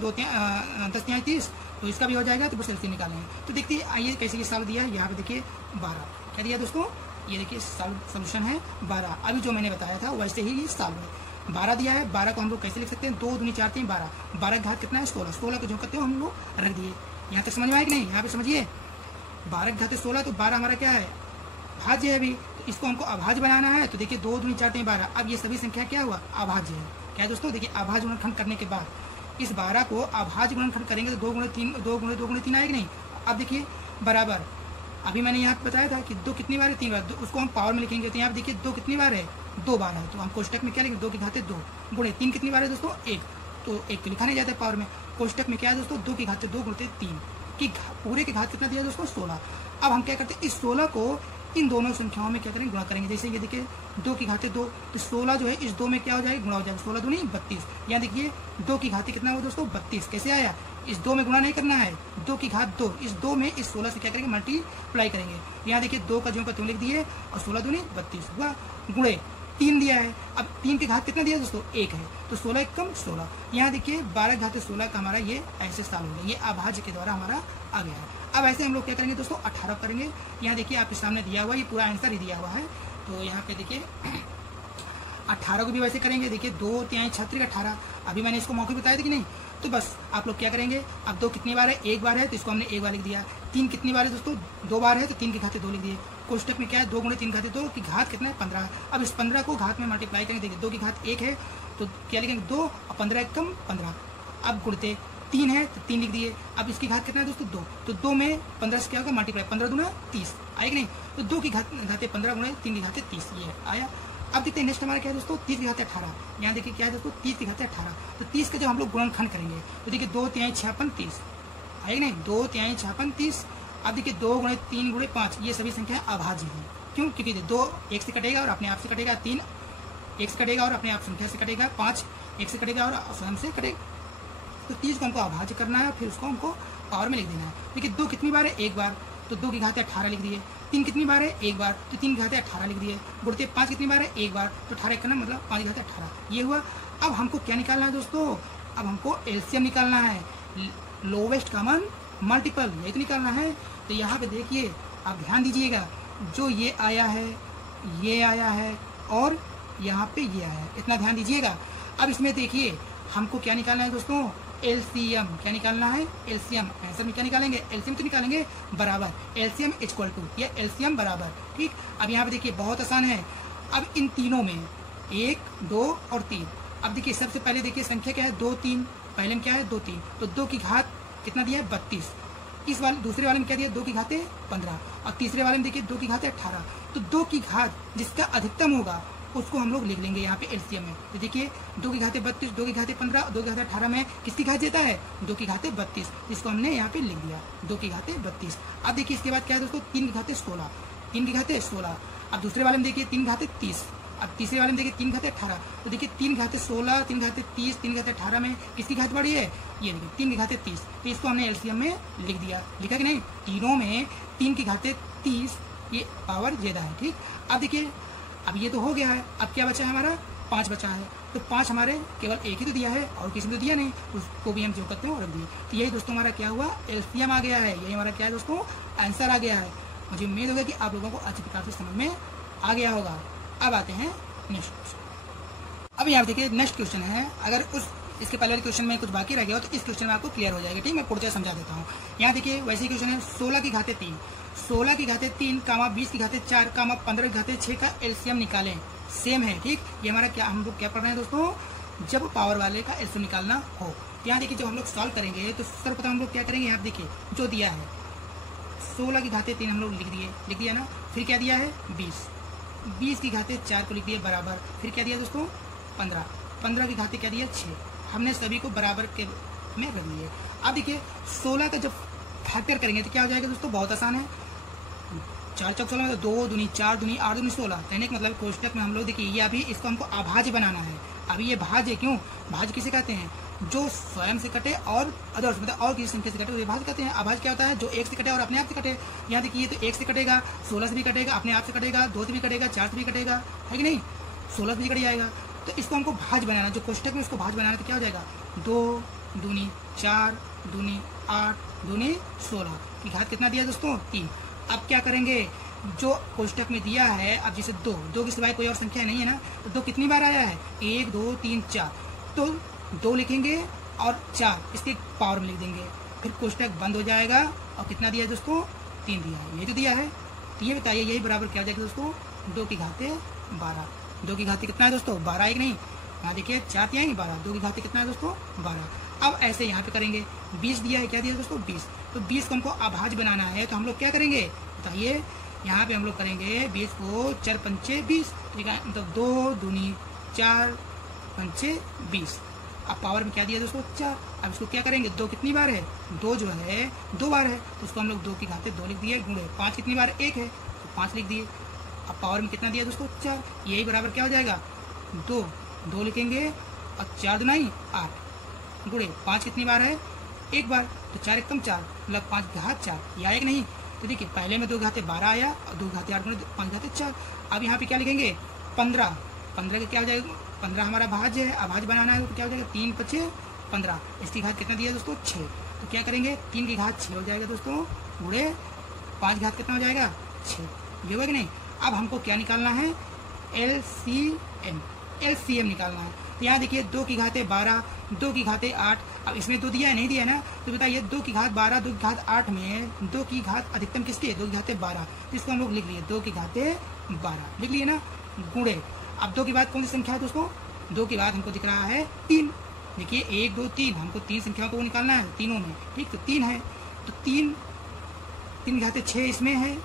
10 तिहाई 30। तो इसका भी हो जाएगा, तो बस एलसीएम निकालेंगे। तो देखिए आइए कैसे ये सॉल्व दिया है। यहाँ पे देखिए 12 क्या दिया दोस्तों, ये देखिए सोल्यूशन है 12। अभी जो मैंने बताया था वैसे ही ये सॉल्व है। 12 दिया है, 12 को हम लोग कैसे लिख सकते हैं? 2 दूनी 4 3 12। 12 का घात कितना है 16। 16 को जो करते हो हम लोग रख दिए। यहाँ तक समझ में आया कि नहीं? यहाँ पे समझिए 12 का घात 16, तो 12 हमारा क्या है? भाज्य है। अभी तो इसको हमको अभाज्य बनाना है। तो देखिए 2 दूनी 4 3 12। अब ये सभी संख्या क्या हुआ? अभाज्य है। क्या है दोस्तों? देखिए अभाज्य गुणनखंड करने के बाद इस 12 को अभाज्य गुणनखंड करेंगे तो 2 गुणे 3 2 गुणे 2 गुणे 3 आएगा नहीं। अब देखिए बराबर, अभी मैंने यहाँ बताया था कि 2 कितनी बार है 3 बार, उसको हम पावर में लिखेंगे। तो यहाँ देखिए 2 कितनी बार है 2 बार है, तो हम कोष्टक में क्या लिखेंगे 2 की घात 2 गुणे 3 कितनी बार है दोस्तों 1। तो 1 तो लिखा नहीं जाता है पावर में। कोष्टक में क्या है दोस्तों 2 की घात 2 गुणते 3 की पूरे की घात कितना दिया दोस्तों 16। अब हम क्या करते हैं इस 16 को इन दोनों संख्याओं में क्या करेंगे गुणा करेंगे। जैसे ये देखिए 2 की घात 2, तो 16 जो है इस 2 में क्या हो जाएगा गुणा हो जाएगा। 16 दूनी 32। यहाँ देखिए 2 की घात कितना हुआ दोस्तों 32। कैसे आया? इस 2 में गुणा नहीं करना है, 2 की घात 2, इस 2 में इस 16 से क्या करेंगे मल्टीप्लाई करेंगे। यहाँ देखिए 2 का जो का 2 लिख दिए और 16 दूनी 32 हुआ, गुणे 3 दिया है। अब 3 की घात कितना दिया दोस्तों 1 है, तो 16 1 कम 16। यहाँ देखिए 12 घात 16 का हमारा ये ऐसे सॉल्व हो गया, ये अभाज्य के द्वारा हमारा आ गया है। अब ऐसे हम लोग क्या करेंगे दोस्तों 18 करेंगे। यहाँ देखिए आपके सामने दिया हुआ, ये पूरा आंसर ही दिया हुआ है। तो यहाँ पे देखिए 18 को भी वैसे करेंगे। देखिए 2 तिहाई 36 18। अभी मैंने इसको मौके बताया था कि नहीं? तो बस आप लोग क्या करेंगे, अब 2 कितनी बार है 1 बार है, तो इसको हमने 1 बार लिख दिया। 3 कितनी बार है दोस्तों 2 बार है, तो 3 की घात 2 लिख दिए। कोष्टक में क्या है 2 गुणे 3 घात 2 की घात कितना है 15। अब इस 15 को घात में मल्टीप्लाई करेंगे। देखिए 2 की घात 1 है, तो क्या लिखेंगे 2 और 15 1 कम 15। अब गुणते 3 है तो 3 लिख दिए। अब इसकी घात कितना है दोस्तों 2, तो 2 में 15 से क्या होगा मल्टीप्लाई, 15 दूना 30 आएगा नहीं। तो 2 की घाते 15 गुणे 3 की घाते 30 ये आया। अब देखते हैं नेक्स्ट हमारा क्या है दोस्तों 30 की घाते 18। यहाँ देखिए क्या है दोस्तों 30 की घाते 18। तो 30 का जब हम लोग गुणनखंड करेंगे तो देखिए 2 तिहाई 56 30 आएगा नहीं, 2 तिहाई 56 30। अब देखिए 2 गुणे 3 गुणे 5 ये सभी संख्या अभाज्य है। क्यों? क्योंकि 2 1 से कटेगा और अपने आप से कटेगा, 3 1 से कटेगा और अपने आप संख्या से कटेगा, 5 1 से कटेगा और स्वयं से कटेगा। तो 30 को हमको अभाज्य करना है, फिर उसको हमको पावर में लिख देना है। देखिए 2 कितनी बार है 1 बार, तो 2 की घाते 18 लिख दिए। 3 कितनी बार है 1 बार, तो 3 की घाते 18 लिख दिए। गुणते 5 कितनी बार है 1 बार, तो 18 करना मतलब 5 की घाते 18 ये हुआ। अब हमको क्या निकालना है दोस्तों? अब हमको एलसीएम निकालना है, लोवेस्ट कॉमन मल्टीपल, यही तो निकालना है। तो यहाँ पे देखिए आप ध्यान दीजिएगा, जो ये आया है, ये आया है और यहाँ पे ये आया है, इतना ध्यान दीजिएगा। अब इसमें देखिए हमको क्या निकालना है दोस्तों एलसीएम। क्या निकालना है? एलसीएम। आंसर में क्या निकालेंगे? एलसीएम तो निकालेंगे बराबर, एलसीएम इक्वल टू या एलसीएम बराबर। ठीक, अब यहाँ पे देखिए बहुत आसान है। अब इन तीनों में 1 2 और 3। अब देखिए सबसे पहले देखिए संख्या क्या है 2 3, पहले में क्या है 2 3, तो 2 की घात कितना दिया है 32। इस वाले दूसरे वाले में क्या दिया 2 की घाते 15, और तीसरे वाले में देखिए 2 की घाते 18। तो 2 की घात जिसका अधिकतम होगा उसको हम लोग लिख लेंगे यहाँ पे एलसीएम में। तो देखिए 2 की घाते 32, 2 की घाते 15, 2 की घाते 18 में किसकी घात देता है 2 की घाते 32, इसको हमने यहाँ पे लिख दिया 2 की घाते 32। अब देखिए इसके बाद क्या है दोस्तों 3 की घाते 16, 3 की घाते 16। अब दूसरे वाले में देखिए 3 घाते 30, अब तीसरे वाले में देखिए 3 घाते 18। तो देखिए 3 घाते 16, 3 घाते 30, 3 घाते 18 में किसकी घात बढ़ी है ये देखिए 3 की घाते 30। तो इसको हमने एलसीएम में लिख दिया, लिखा कि नहीं, तीनों में 3 की घाते 30 ये पावर ज्यादा है। ठीक, अब देखिए अब ये तो हो गया है, अब क्या बचा है हमारा 5 बचा है। तो 5 हमारे केवल एक ही तो दिया है और किसी ने तो दिया नहीं, उसको भी हम जो करते हैं रख दिए। तो यही दोस्तों हमारा क्या हुआ एलसीएम आ गया है, यही हमारा क्या है दोस्तों आंसर आ गया है। मुझे उम्मीद होगा कि आप लोगों को अच्छी प्रकार से समझ में आ गया होगा। अब आते हैं नेक्स्ट क्वेश्चन। अब यहाँ देखिए नेक्स्ट क्वेश्चन है, अगर इसके पहले वाले क्वेश्चन में कुछ बाकी रह गया हो तो इस क्वेश्चन में आपको क्लियर हो जाएगा। ठीक, मैं पूर्णतः समझा देता हूँ। यहाँ देखिए वैसे ही क्वेश्चन है 16 की घाते 3, 16 की घाते 3, 20 की घाते 4, 15 की घाते 6 का एलसीएम निकालें। सेम है। ठीक, ये हमारा क्या हम लोग क्या पढ़ रहे हैं दोस्तों, जब पावर वाले का एलसीएम निकालना हो। यहाँ देखिए जब हम लोग सॉल्व करेंगे तो सर्वप्रथम हम लोग क्या करेंगे, यहाँ देखिए जो दिया है 16 की घाते 3 हम लोग लिख दिया ना, फिर क्या दिया है 20, 20 की घाते 4 को लिख दिया बराबर, फिर क्या दिया दोस्तों 15, 15 की घाते क्या दिया 6, हमने सभी को बराबर के में रख दिए। अब देखिए 16 का जब फैक्टर करेंगे तो क्या हो जाएगा दोस्तों, बहुत आसान है। 4 चौक 16 में तो 2 दूनी 4 दूनी 8 दूनी 16, कहने का मतलब कोष्टक में हम लोग देखिए ये अभी इसको हमको अभाज्य बनाना है। अभी ये भाज्य क्यों, भाज्य किसे कहते हैं, जो स्वयं से कटे और अदर्स मतलब और किसी संख्या से कटे तो भाज्य कहते हैं। अभाज्य क्या होता है, जो 1 से कटे और अपने आप से कटे। यहाँ देखिए तो 1 से कटेगा, 16 से भी कटेगा, अपने आप से कटेगा, 2 से भी कटेगा, 4 से भी कटेगा, है कि नहीं, 16 से भी कट जाएगा। तो इसको हमको भाज्य बनाना, जो कोष्टक में इसको भाज्य बनाना तो क्या हो जाएगा 2 दूनी 4 दूनी 8 दूनी 16 की घात कितना दिया दोस्तों 3। अब क्या करेंगे, जो कोष्टक में दिया है, अब जैसे 2 के सिवाय कोई और संख्या नहीं है ना, तो 2 कितनी बार आया है 1 2 3 4, तो 2 लिखेंगे और 4 इसके पावर में लिख देंगे, फिर कोष्टक बंद हो जाएगा। और कितना दिया है दोस्तों 3 दिया है, ये तो दिया है। तो ये बताइए यही बराबर क्या हो जाएगा दोस्तों 2 की घाते 12। 2 की घाते कितना है दोस्तों 12, एक नहीं, यहाँ देखिए 4 दिया है 12, 2 की घाते कितना है दोस्तों 12। अब ऐसे यहाँ पे करेंगे 20 दिया है, क्या दिया दोस्तों 20, तो 20 को हमको अभाज्य बनाना है तो हम लोग क्या करेंगे बताइए, यहाँ पे हम लोग करेंगे 20 को 4 पंचे 20, ठीक है, मतलब 2 दूनी 4 पंचे 20। अब पावर में क्या दिया दोस्तों 4। अब इसको क्या करेंगे, 2 कितनी बार है 2 जो है 2 बार है, तो उसको हम लोग 2 की घाते 2 लिख दिए, गुणे 5 कितनी बार 1 है तो 5 लिख दिए। अब पावर में कितना दिया दोस्तों 4, यही बराबर क्या हो जाएगा 2 लिखेंगे और 4 दुनाई 8, गुणे 5 कितनी बार है 1 बार, तो 4 एकम 4 मतलब 5 घात 4, ये आएगा नहीं। तो देखिए पहले में 2 घाते 12 आया और 2 घाते 8 गुणे 5 घाते 4। अब यहाँ पे क्या लिखेंगे 15, 15 का क्या हो जाएगा, 15 हमारा भाज्य है, अभाज्य बनाना है तो क्या हो जाएगा 3 पचे 15, इसकी घात कितना दिया दोस्तों 6, तो क्या करेंगे 3 की घात 6 हो जाएगा दोस्तों, गुणे 5 घात कितना हो जाएगा 6, ये होगा कि नहीं। अब हमको क्या निकालना है एलसीएम निकालना है। तो यहाँ देखिए 2 की घाते 12, 2 की घाते 8, अब इसमें 2 दिया है नहीं दिया ना, तो बताइए 2 की घात 12, 2 की घात 8 में 2 की घात अधिकतम किसकी है 2 की घाते 12, तो इसको हम लोग लिख लिए 2 की घाते 12 लिख लिए ना, गुणे अब 2 के बाद कौन सी संख्या है दोस्तों, 2 के बाद हमको दिख रहा है 3, देखिए 1 2 3, हमको 3 संख्याओं को निकालना है तीनों में, ठीक, तो 3 है, तो 3 की घाते 6 इसमें है,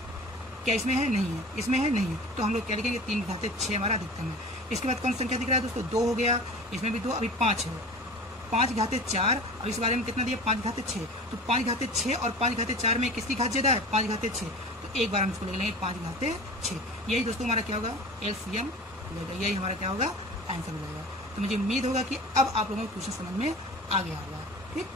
क्या इसमें है नहीं है, इसमें है नहीं है, तो हम लोग क्या लिखेंगे 3 की घाते 6 हमारा अधिकतम है। इसके बाद कौन सी संख्या दिख रहा है दोस्तों 2 हो गया, इसमें भी 2, अभी 5 है, 5 घाते 4, अब इस बारे में कितना दिया 5 घाते 6, तो 5 घाते 6 और 5 घाते 4 में किसकी घात ज्यादा है 5 घाते 6, तो एक बार हम इसको ले लेंगे 5 घाते 6। यही दोस्तों हमारा क्या होगा एलसीएम मिलेगा, यही हमारा क्या होगा आंसर मिलेगा। तो मुझे उम्मीद होगा कि अब आप लोगों को क्वेश्चन समझ में आ गया होगा। ठीक,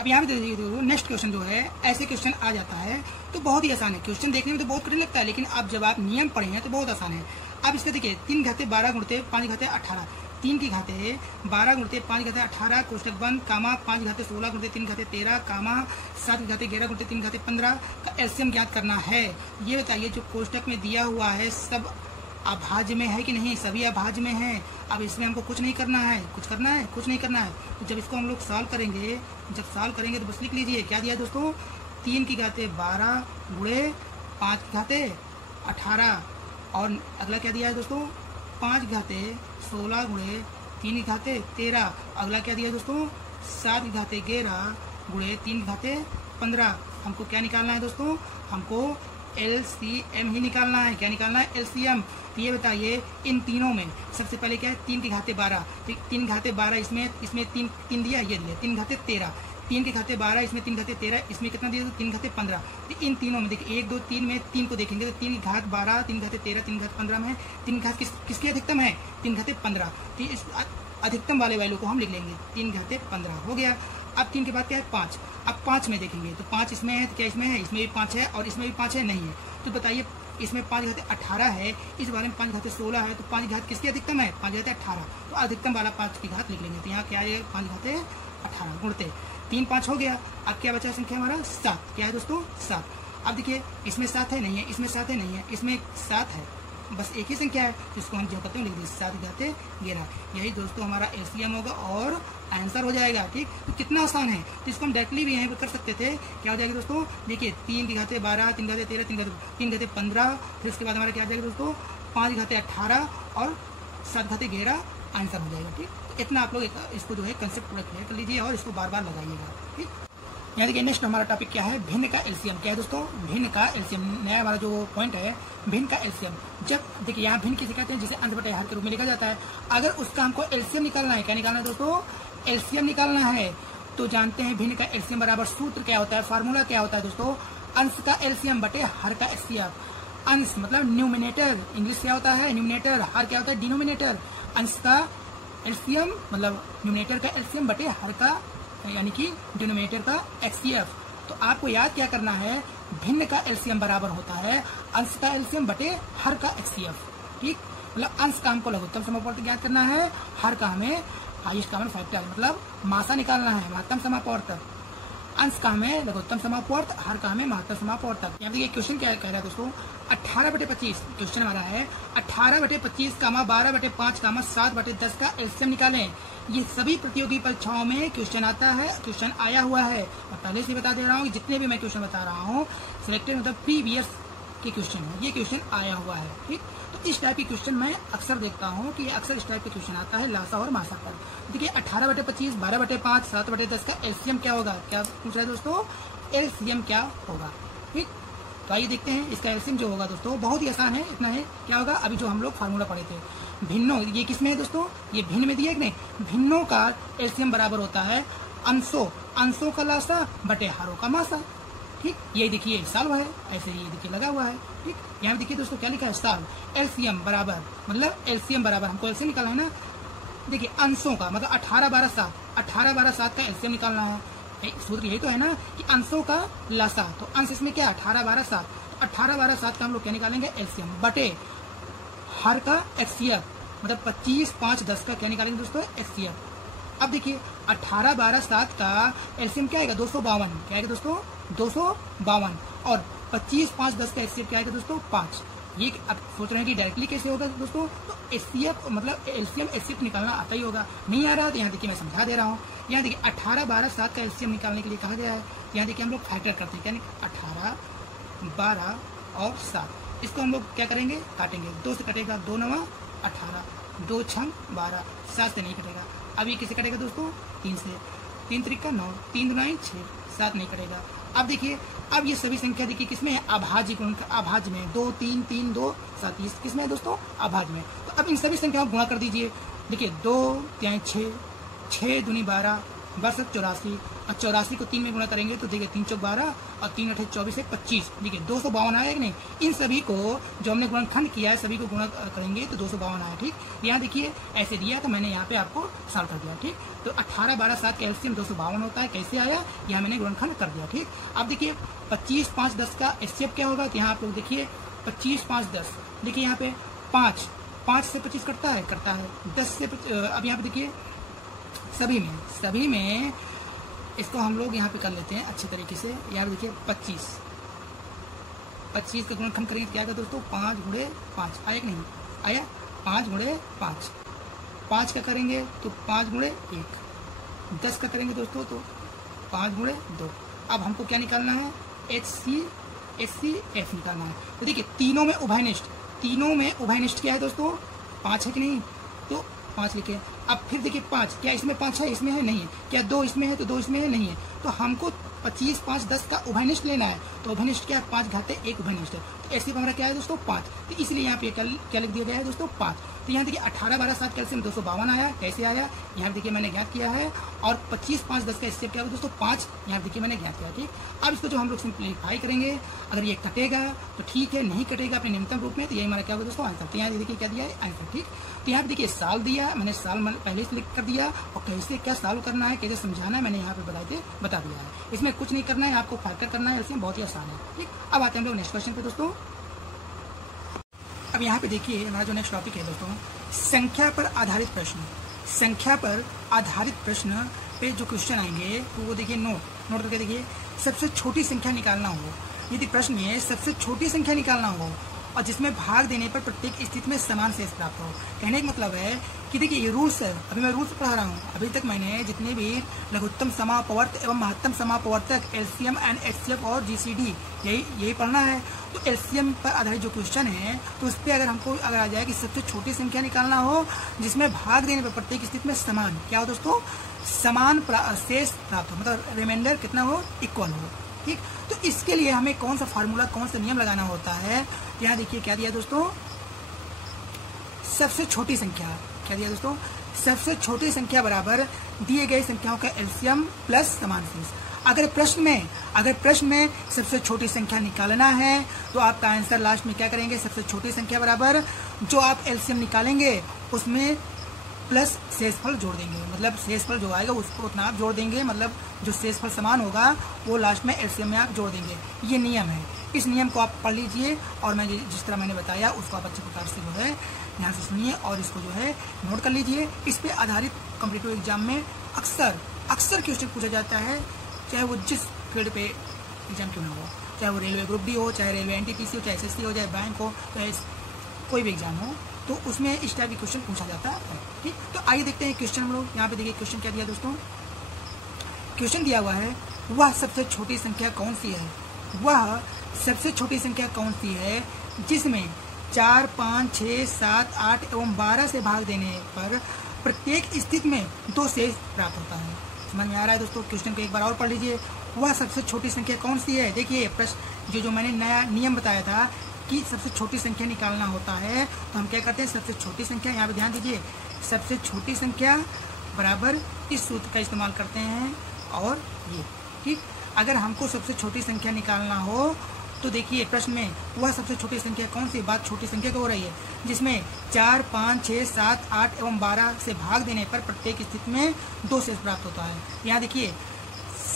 अब यहाँ पे देखिए नेक्स्ट क्वेश्चन जो है, ऐसे क्वेश्चन आ जाता है तो बहुत ही आसान है, क्वेश्चन देखने में तो बहुत कठिन लगता है, लेकिन अब जब आप नियम पढ़े हैं तो बहुत आसान है। अब इसका देखिए 3 घाते 12 गुणते 5 घाते 18, 3 की घाते 12 गुणते 5 घाते 18 कोष्टक बंद, कामा 5 घाते 16 गुणते 3 घाते 13, कामा 7 की घाते 11 गुणते 3 घाते 15 का एलसीएम ज्ञात करना है। ये बताइए जो कोष्टक में दिया हुआ है सब अभाज्य में है कि नहीं, सभी अभाज्य में है। अब इसमें हमको कुछ नहीं करना है, कुछ करना है कुछ नहीं करना है। तो जब इसको हम लोग सॉल्व करेंगे, जब सॉल्व करेंगे तो बस लिख लीजिए क्या दिया दोस्तों 3 की घाते 12 गुणे 5 की घाते 18 और अगला क्या दिया है दोस्तों 5 घाते 16 गुणे 3 की घाते 13, अगला क्या दिया दोस्तों 7 की घाते 11 गुणे 3 की घाते 15। हमको क्या निकालना है दोस्तों, हमको LCM ही निकालना है। क्या निकालना है, LCM। तो ये बताइए इन तीनों में सबसे पहले क्या है, 3 की घाते 12, 3 घाते 12, इसमें 3 दिया, ये दिया 3 घाते 13, 3 के घाते 12, इसमें 3 घाते 13, इसमें कितना दिया, 3 घाते 15। तो इन तीनों में देखिए 1 2 3 में 3 को देखेंगे तो 3 की घात 12, 3 घाते 13, 3 घात 15 में 3 घात किसकी अधिकतम है, 3 घाते 15। तो इस अधिकतम वाले वैल्यू को हम लिख लेंगे, 3 घाते 15 हो गया। अब 3 के बाद क्या है 5। अब 5 में देखेंगे तो 5 इसमें है, तो क्या इसमें है, इसमें भी 5 है और इसमें भी 5 है, नहीं है। तो बताइए इसमें 5 घाते 18 है, इस वाले में 5 घाते 16 है, तो 5 घात किसकी अधिकतम है, 5 घाते 18। तो अधिकतम वाला 5 की घात लिख लेंगे। तो यहाँ क्या है 5 घाते 18 गुणते 3 5 हो गया। अब क्या बचा संख्या हमारा 7। क्या है दोस्तों 7। अब देखिए इसमें 7 है, नहीं है, इसमें 7 है, नहीं है, इसमें 7 है, बस एक ही संख्या है जिसको हम जो करते हैं लिख दीजिए 7 घाते 11। यही दोस्तों हमारा LCM होगा और आंसर हो जाएगा। ठीक, तो कितना आसान है, तो इसको हम डायरेक्टली भी यहीं पर कर सकते थे। क्या हो जाएगा दोस्तों, देखिए 3 की घाते 12, 3 घाते 13, 3 घाते 15, फिर उसके बाद हमारा क्या आ जाएगा दोस्तों 5 घाते 18 और 7 घाते 11 आंसर हो जाएगा। ठीक, तो इतना आप लोग इसको जो है कंसेप्ट पूरा क्लियर कर लीजिए और इसको बार बार लगाइएगा। ठीक, यहाँ देखिए नेक्स्ट हमारा टॉपिक क्या है, भिन्न का LCM। क्या है दोस्तों, भिन्न का LCM। नया हमारा जो पॉइंट है भिन्न का LCM। जब देखिए यहाँ भिन्न किसे कहते हैं, जिसे अंश बटे हर के रूप में लिखा जाता है। अगर उसका हमको LCM निकालना है, क्या निकालना है दोस्तों, LCM निकालना है, तो जानते हैं भिन्न का LCM बराबर सूत्र क्या होता है, फार्मूला क्या होता है दोस्तों, अंश का LCM बटे हर का HCF। अंश मतलब न्यूमिनेटर, इंग्लिश क्या होता है न्यूमिनेटर, हर क्या होता है डिनोमिनेटर। अंश का LCM मतलब न्यूमिनेटर का LCM बटे हर का यानी कि डिनोमिनेटर का HCF। तो आपको याद क्या करना है, भिन्न का LCM बराबर होता है अंश का LCM बटे हर का HCF। ठीक, मतलब अंश का हमको लघुत्तम समापवर्त ज्ञात करना है, हर का हमें हाईएस्ट कॉमन फैक्टर मतलब मासा निकालना है, महत्तम समापवर्तक। अंश का हमें लघुत्तम समापवर्त, हर का हमें महत्तम समापवर्तक। यहाँ देखिए क्वेश्चन क्या कह रहा है दोस्तों, 18/25 क्वेश्चन हमारा है 18/25 12/5 7/10 का LCM निकालें। ये सभी प्रतियोगी परीक्षाओं में क्वेश्चन आता है, क्वेश्चन आया हुआ है। और पहले से बता दे रहा हूँ जितने भी मैं क्वेश्चन बता रहा हूँ सिलेक्टेड मतलब प्रीवियस के क्वेश्चन है, ये क्वेश्चन आया हुआ है। ठीक, तो इस टाइप के क्वेश्चन मैं अक्सर देखता हूँ कि अक्सर इस टाइप के क्वेश्चन आता है लासा और मासा पर। देखिए 18/25 12/5 7/10 का LCM क्या होगा, क्या पूछ रहा है दोस्तों, LCM क्या होगा। ठीक, तो आइए देखते हैं इसका LCM जो होगा दोस्तों, बहुत ही आसान है, इतना है क्या होगा, अभी जो हम लोग फार्मूला पढ़े थे भिन्नों, ये किसमें है दोस्तों, ये भिन्न में दिया कि नहीं, भिन्नों का LCM बराबर होता है अंशों का लासा बटे हरों का मासा। ठीक, ये देखिए साल्व है, ऐसे ये देखिए लगा हुआ है। ठीक, यहाँ देखिए दोस्तों क्या लिखा है साल्व। LCM बराबर मतलब LCM बराबर हमको LCM निकालना है ना, देखिए अंशों का मतलब 18 12 7 का LCM निकालना है। सूत्र यही तो है ना कि अंशों का लासा, तो अंश इसमें क्या 18 12 7, 18 12 7 का हम लोग क्या निकालेंगे LCM बटे हर का HCF मतलब 25 5 10 का क्या निकालेंगे दोस्तों HCF। अब देखिए 18 12 7 का LCM क्या आएगा 252, क्या आएगा दोस्तों 252 और 25 5 10 का HCF क्या आएगा दोस्तों 5। ये अब सोच रहे हैं कि डायरेक्टली कैसे होगा दोस्तों, तो HCF मतलब LCM HCF निकालना आता ही होगा, नहीं आ रहा तो यहाँ देखिए मैं समझा दे रहा हूँ। यहाँ देखिए 18 12 7 का LCM निकालने के लिए कहा गया है, यहाँ देखिए हम लोग फैक्टर करते हैं, यानी 18 12 और 7 इसको हम लोग क्या करेंगे काटेंगे, 2 से कटेगा 2 9 18, 2 6 12, 7 से नहीं कटेगा। अब ये किसे कटेगा दोस्तों 3 से, 3 3 9, 3 2 9 6, 7 नहीं कटेगा। अब देखिए अब ये सभी संख्या देखिए किसमें है अभाज्य गुण अभाज्य में 2 3 3 2 7 किसमें है दोस्तों अभाज्य में। तो अब इन सभी संख्याओं को गुणा कर दीजिए, देखिए 2 3 6, 6 दूनी 12 62 84 और 84 को 3 में गुणा करेंगे तो देखिए 3 4 12 और 3 8 24 है 25, देखिए 252 आया कि नहीं। इन सभी को जो हमने गुणनखंड किया है सभी को गुणा करेंगे तो 252 आया। ठीक, यहाँ देखिए ऐसे दिया तो मैंने यहाँ पे आपको सॉल्व कर दिया। ठीक, तो 18 12 7 का LCM 252 होता है, कैसे आया यहाँ मैंने गुणनखंड कर दिया। ठीक, अब देखिए 25 5 10 का HCF क्या होगा, तो यहाँ आप लोग देखिए 25 5 10, देखिए यहाँ पे 5 से 25 कटता है 10 से अब यहाँ पे देखिए सभी में इसको हम लोग यहाँ पे कर लेते हैं अच्छे तरीके से। यहाँ देखिए 25 का गुणनखंड करेंगे क्या आएगा दोस्तों 5 गुणे 5 आया कि नहीं आया, 5 गुणे 5, 5 का करेंगे तो 5 गुणे 1, 10 का करेंगे दोस्तों तो 5 गुणे 2। अब हमको क्या निकालना है HCF निकालना है। तो देखिए तीनों में उभयनिष्ठ क्या है दोस्तों 5 है कि नहीं, तो 5 लिखे। अब फिर देखिए 5, क्या इसमें 5 है? इसमें है नहीं है। क्या 2 इसमें है? तो 2 इसमें है नहीं है। तो हमको 25, 5, 10 का उभयनिष्ठ लेना है। तो उभयनिष्ठ क्या है? 5 घाते 1 उभयनिष्ठ है। तो ऐसे हमारा क्या है दोस्तों? 5। तो इसलिए यहाँ पे क्या लिख दिया गया है दोस्तों? 5। तो यहाँ देखिए 18, 12, 7 कैल्सियम 252 आया। कैसे आया? यहाँ देखिए मैंने ज्ञात किया है। और 25, 5, 10 का इससे क्या है दोस्तों? 5। यहाँ देखिए मैंने ज्ञात किया। ठीक, अब इसको जो हम लोग सिंप्लीफाई करेंगे, अगर ये कटेगा तो ठीक है, नहीं कटेगा अपने न्यूनतम रूप में, तो यही हमारा क्या होगा दोस्तों? आंसर। तो यहाँ देखिए क्या दिया है? आंसर। ठीक, तो यहाँ पे देखिए साल दिया, मैंने साल पहले से लिख कर दिया, और कैसे क्या सॉल्व करना है, कैसे समझाना है, मैंने यहाँ पे बता दिया है। इसमें कुछ नहीं करना है, आपको फैक्टर करना है, इसमें बहुत ही आसान है। ठीक, अब आते हैं हम लोग नेक्स्ट क्वेश्चन पे दोस्तों। अब यहाँ पे देखिए हमारा जो नेक्स्ट टॉपिक है दोस्तों, संख्या पर आधारित प्रश्न। संख्या पर आधारित प्रश्न पे जो क्वेश्चन आएंगे तो वो देखिए नोट करके देखिए। सबसे छोटी संख्या निकालना हो, यदि प्रश्न में सबसे छोटी संख्या निकालना हो और जिसमें भाग देने पर प्रत्येक स्थिति में समान शेष प्राप्त हो। कहने का मतलब है कि देखिए ये रूल्स है, अभी मैं रूल्स पढ़ा रहा हूँ। अभी तक मैंने जितने भी लघुत्तम समापवर्त एवं महत्तम समापवर्तक एलसीएम एंड एचसीएफ और जीसीडी यही पढ़ना है। तो एलसीएम पर आधारित जो क्वेश्चन है तो उस पर अगर आ जाए कि सबसे छोटी संख्या निकालना हो जिसमें भाग देने पर प्रत्येक स्थिति में समान क्या हो दोस्तों? समान शेष प्राप्त हो, मतलब रिमाइंडर कितना हो? इक्वल हो। ठीक, तो इसके लिए हमें कौन सा फार्मूला, कौन सा नियम लगाना होता है? यहाँ देखिए क्या दिया दोस्तों? सबसे छोटी संख्या। क्या दिया दोस्तों? सबसे छोटी संख्या बराबर दिए गए संख्याओं का एलसीएम प्लस समान शेष। अगर प्रश्न में सबसे छोटी संख्या निकालना है तो आपका आंसर लास्ट में क्या करेंगे? सबसे छोटी संख्या बराबर जो आप एलसीएम निकालेंगे उसमें प्लस शेषफल जोड़ देंगे, मतलब शेषफल जो आएगा उसको उतना आप जोड़ देंगे, मतलब जो शेषफल समान होगा वो लास्ट में एलसीएम में आप जोड़ देंगे। ये नियम है, इस नियम को आप पढ़ लीजिए और मैं जिस तरह मैंने बताया उसको आप अच्छे प्रकार से जो है ध्यान से सुनिए और इसको जो है नोट कर लीजिए। इस पे आधारित कॉम्पिटिटिव एग्जाम में अक्सर क्वेश्चन पूछा जाता है, चाहे वो जिस फील्ड पे एग्जाम क्यों ना हो, चाहे वो रेलवे ग्रुप डी हो, चाहे रेलवे एनटीपीसी हो, चाहे एसएससी हो, चाहे बैंक हो, चाहे कोई भी एग्जाम हो, तो उसमें इस टाइप के क्वेश्चन पूछा जाता है। ठीक, तो आइए देखते हैं क्वेश्चन हम लोग। यहाँ पे देखिए क्वेश्चन क्या दिया दोस्तों? क्वेश्चन दिया हुआ है, वह सबसे छोटी संख्या कौन सी है? वह सबसे छोटी संख्या कौन सी है जिसमें 4, 5, 6, 7, 8 एवं 12 से भाग देने पर प्रत्येक स्थिति में 2 शेष प्राप्त होता है। समझ में आ रहा है दोस्तों? क्वेश्चन को एक बार और पढ़ लीजिए। वह सबसे छोटी संख्या कौन सी है? देखिए प्रश्न जो मैंने नया नियम बताया था कि सबसे छोटी संख्या निकालना होता है तो हम क्या करते हैं? सबसे छोटी संख्या, यहाँ पे ध्यान दीजिए, सबसे छोटी संख्या बराबर इस सूत्र का इस्तेमाल करते हैं और ये। ठीक, अगर हमको सबसे छोटी संख्या निकालना हो तो देखिए प्रश्न में वह सबसे छोटी संख्या कौन सी, बात छोटी संख्या की हो रही है जिसमें 4, 5, 6, 7, 8 एवं 12 से भाग देने पर प्रत्येक स्थिति में 2 शेष प्राप्त होता है। यहाँ देखिए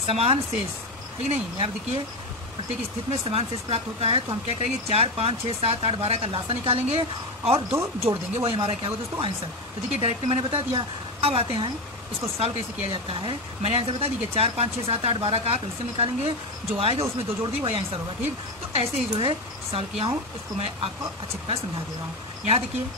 समान शेष, ठीक नहीं, यहाँ देखिए प्रत्येक स्थिति में समान शेष प्राप्त होता है। तो हम क्या करेंगे? 4, 5, 6, 7, 8, 12 का लासा निकालेंगे और 2 जोड़ देंगे, वही हमारा क्या होगा दोस्तों? आंसर। तो देखिए डायरेक्टली मैंने बता दिया। अब आते हैं इसको सॉल्व कैसे किया जाता है। मैंने आंसर बता दिया, 4, 5, 6, 7, 8, 12 का आप इससे निकालेंगे, जो आएगा उसमें 2 जोड़ दी, वही आंसर होगा। ठीक, तो ऐसे ही जो है सॉल्व किया हूँ, इसको मैं आपको अच्छी तरह समझा दे रहा हूँ। यहाँ देखिए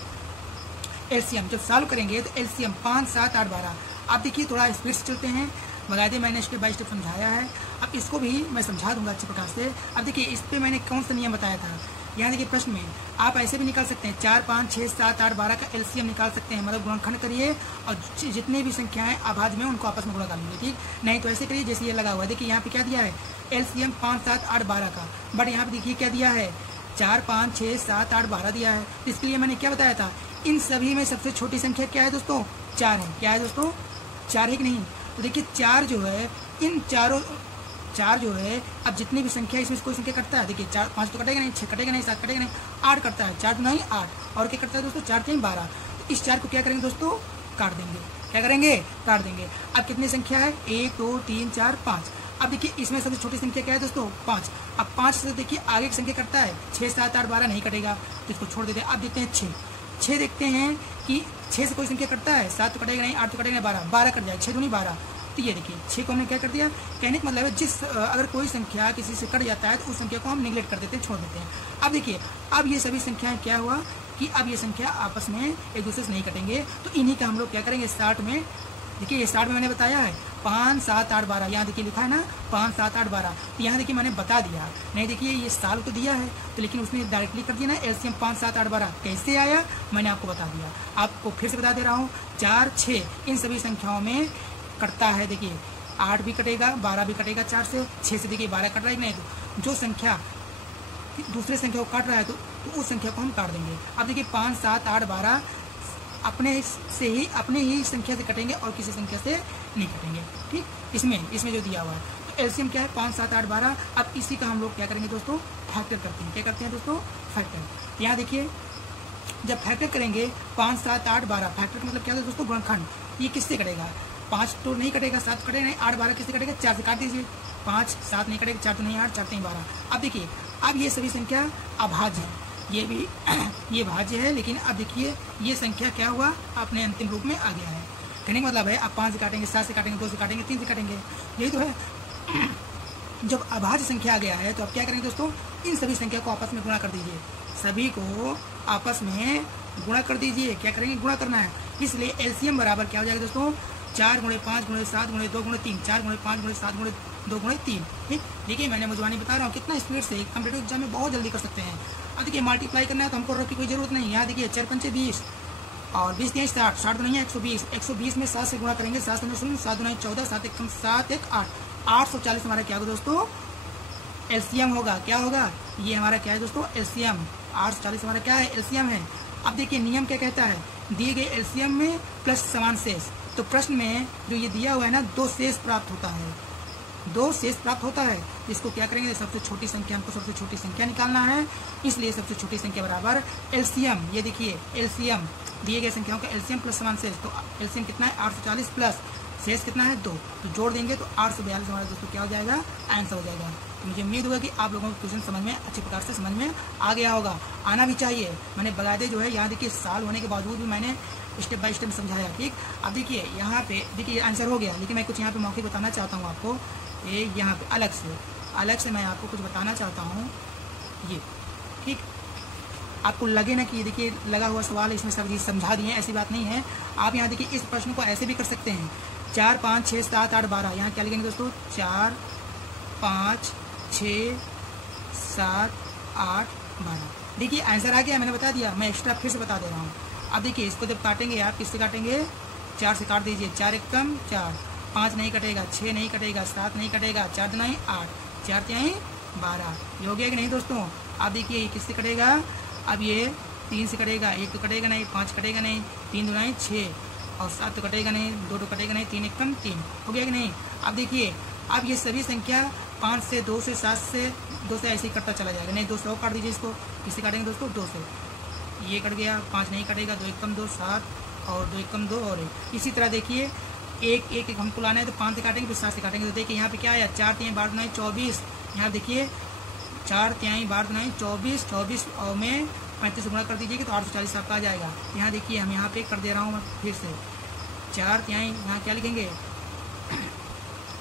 एलसीएम जब सॉल्व करेंगे तो एलसीएम 5, 7, 8, 12। आप देखिए थोड़ा स्पीड से चलते हैं, बकायदे मैंने स्टेप बाय स्टेप समझाया है। अब इसको भी मैं समझा दूंगा अच्छे प्रकार से। अब देखिए इस पर मैंने कौन सा नियम बताया था। यहाँ देखिए प्रश्न में आप ऐसे भी निकाल सकते हैं, 4, 5, 6, 7, 8, 12 का एलसीएम निकाल सकते हैं, मतलब गुणनखंड करिए और जितने भी संख्याएं अभाज्य में उनको आपस में गुणा कर लीजिए। ठीक, नहीं तो ऐसे करिए जैसे ये लगा हुआ है। देखिए यहाँ पे क्या दिया है? एलसीएम 5, 7, 8, 12 का, बट यहाँ पे देखिए क्या दिया है? 4, 5, 6, 7, 8, 12 दिया है। इसके लिए मैंने क्या बताया था? इन सभी में सबसे छोटी संख्या क्या है दोस्तों? 4 है। क्या है दोस्तों? 4 है कि नहीं? तो देखिए 4 जो है, इन चारों 4 जो है, अब जितनी भी संख्या इसमें कोई संख्या कटता है, देखिए 4, 5 तो कटेगा नहीं, 6 कटेगा नहीं, 7 कटेगा नहीं, 8 कटता है, 4 तो नहीं 8, और क्या करता है दोस्तों? 4 3 12। तो इस 4 को क्या करेंगे दोस्तों? काट देंगे। क्या करेंगे? काट देंगे। अब कितनी संख्या है? 1, 2, 3, 4, 5। अब देखिए इसमें सबसे छोटी संख्या क्या है दोस्तों? 5। अब 5 से देखिए आगे की संख्या कटता है, 6, 7, 8, 12 नहीं कटेगा, तो इसको छोड़ देते हैं। अब देखते हैं 6 देखते हैं कि 6 से कोई संख्या कटता है, 7 तो कटेगा नहीं, 8 तो कटेगा नहीं, 12 कट जाएगा, 6 दूनी 12। तो ये देखिए 6 को हमने क्या कर दिया? कहने का मतलब है अगर कोई संख्या किसी से कट जाता है तो उस संख्या को हम निगलेक्ट कर देते हैं, छोड़ देते हैं। अब देखिए अब ये सभी संख्याएं क्या हुआ कि अब ये संख्या आपस में एक दूसरे से नहीं कटेंगे, तो इन्हीं का हम लोग क्या करेंगे? 60 में देखिए ये स्टार्ट में मैंने बताया है 5, 7, 8, 12, यहाँ देखिए लिखा है ना 5, 7, 8, 12, तो यहाँ देखिए मैंने बता दिया। नहीं देखिए ये साल तो दिया है तो लेकिन उसने डायरेक्टली कर दिया ना एलसीएम 5, 7, 8, 12 कैसे आया मैंने आपको बता दिया। आपको फिर से बता दे रहा हूँ 4, 6 इन सभी संख्याओं में कटता है। देखिए 8 भी कटेगा, 12 भी कटेगा 4 से, 6 से देखिए 12 कट रहा है कि नहीं, तो जो संख्या दूसरे संख्या को काट रहा है तो उस संख्या को हम काट देंगे। अब देखिए 5, 7, 8, 12 अपने ही संख्या से कटेंगे और किसी संख्या से नहीं कटेंगे। ठीक, इसमें जो दिया हुआ है तो एलसीएम क्या है 5, 7, 8, 12। अब इसी का हम लोग क्या करेंगे दोस्तों, फैक्टर करते हैं। क्या करते हैं दोस्तों, फैक्टर। यहाँ देखिए जब फैक्टर करेंगे 5, 7, 8, 12, फैक्टर का मतलब क्या है दोस्तों, गुणनखंड। ये किससे कटेगा, 5 तो नहीं कटेगा, 7 कटेगा नहीं, 8, 12 किससे कटेगा, 4 से काट दीजिए। 5, 7 नहीं कटेगा, 4 तो नहीं 8, 4 तो नहीं 12। अब देखिए अब ये सभी संख्या अभाज्य है, ये भी ये भाज्य है, लेकिन अब देखिए ये संख्या क्या हुआ अपने अंतिम रूप में आ गया है। कहने का मतलब है आप 5 से काटेंगे, 7 से काटेंगे, 2 से काटेंगे, 3 से काटेंगे, यही तो है। जब अभाज्य संख्या आ गया है तो अब क्या करेंगे दोस्तों, इन सभी संख्या को आपस में गुणा कर दीजिए, सभी को आपस में गुणा कर दीजिए। क्या करेंगे, गुणा करना है। इसलिए एलसीएम बराबर क्या हो जाएगा दोस्तों, 4 × 5 × 7 × 2 × 3, 4 × 5 × 7 × 2 × 3। ठीक, देखिए मैंने मुझवानी बता रहा हूँ कितना स्पीड से कॉम्पिटिटिव एग्जाम में बहुत जल्दी कर सकते हैं। अब देखिए मल्टीप्लाई करना है तो हमको रख की कोई जरूरत नहीं। यहाँ देखिए 4 × 5 = 20 और 20 × 60, 60 तो नहीं है 120, 120 में 7 से गुणा करेंगे, 7 से 0, 7 × 9 = 14, 7 × 1 = 7, 1 = 8, 840 हमारा क्या होगा दोस्तों, एलसीएम होगा। क्या होगा, ये हमारा क्या है दोस्तों, एलसीएम। 840 हमारा क्या है, एलसीएम है। अब देखिए नियम क्या कहता है, दिए गए एलसीएम में प्लस समान शेष। तो प्रश्न में जो ये दिया हुआ है ना 2 शेष प्राप्त होता है, 2 शेष प्राप्त होता है। इसको क्या करेंगे, सबसे छोटी संख्या, हमको सबसे छोटी संख्या निकालना है, इसलिए सबसे छोटी संख्या बराबर एलसीएम। ये देखिए एलसीएम दिए गए संख्याओं का एलसीएम प्लस समान शेष। तो एलसीएम कितना है 840 प्लस शेष कितना है 2, तो जोड़ देंगे तो 842 हमारा दोस्तों क्या हो जाएगा, आंसर हो जाएगा। तो मुझे उम्मीद होगा कि आप लोगों को क्वेश्चन समझ में अच्छे प्रकार से समझ में आ गया होगा, आना भी चाहिए। मैंने बगायदे जो है यहाँ देखिए साल होने के बावजूद भी मैंने स्टेप बाय स्टेप समझाया। ठीक, अब देखिए यहाँ पे देखिए आंसर हो गया, लेकिन मैं कुछ यहाँ पे मौके बताना चाहता हूँ आपको। ये यहाँ पे अलग से मैं आपको कुछ बताना चाहता हूँ ये। ठीक, आपको लगे ना कि देखिए लगा हुआ सवाल इसमें सब चीज़ समझा दिए, ऐसी बात नहीं है। आप यहाँ देखिए इस प्रश्न को ऐसे भी कर सकते हैं, 4, 5, 6, 7, 8, 12। यहाँ क्या लिखेंगे दोस्तों, 4, 5, 6, 7, 8, 12। देखिए आंसर आ गया, मैंने बता दिया, मैं एक्स्ट्रा फिर से बता दे रहा हूँ। अब देखिए इसको जब काटेंगे आप किससे काटेंगे, 4 से काट दीजिए, 4 × 1 = 4, 5 नहीं कटेगा, 6 नहीं कटेगा, 7 नहीं कटेगा, 4 × 9 = 8, 4 × 3 = 12। ये हो गया कि नहीं दोस्तों। अब देखिए किससे कटेगा, अब ये 3 से कटेगा, 1 तो कटेगा नहीं, 5 कटेगा नहीं, 3 × 2 = 6 और 7 तो कटेगा नहीं, 2 तो कटेगा नहीं, 3 × 1 = 3। हो गया कि नहीं। अब देखिए अब ये सभी संख्या 5 से 2 से 7 से 2 से ऐसे ही कटता चला जाएगा। नहीं 2 से काट दीजिए इसको, किससे काटेंगे दोस्तों, 2 से। ये कट गया, 5 नहीं कटेगा, 2 × 1 = 2, 7 और 2 × 1 = 2 और 1। इसी तरह देखिए एक हमको लाना है तो 5 से काटेंगे फिर 7 से काटेंगे। तो देखिए यहाँ पे क्या आया, 4 × 3 = 12 × 24। यहाँ देखिए 4 × 3 = 12 × 24, 24 और में 35 से गुणा कर दीजिएगा तो 840 आपका आ जाएगा। यहाँ देखिए हम यहाँ पे कर दे रहा हूँ मैं फिर से, 4 × 3 यहाँ क्या लिखेंगे,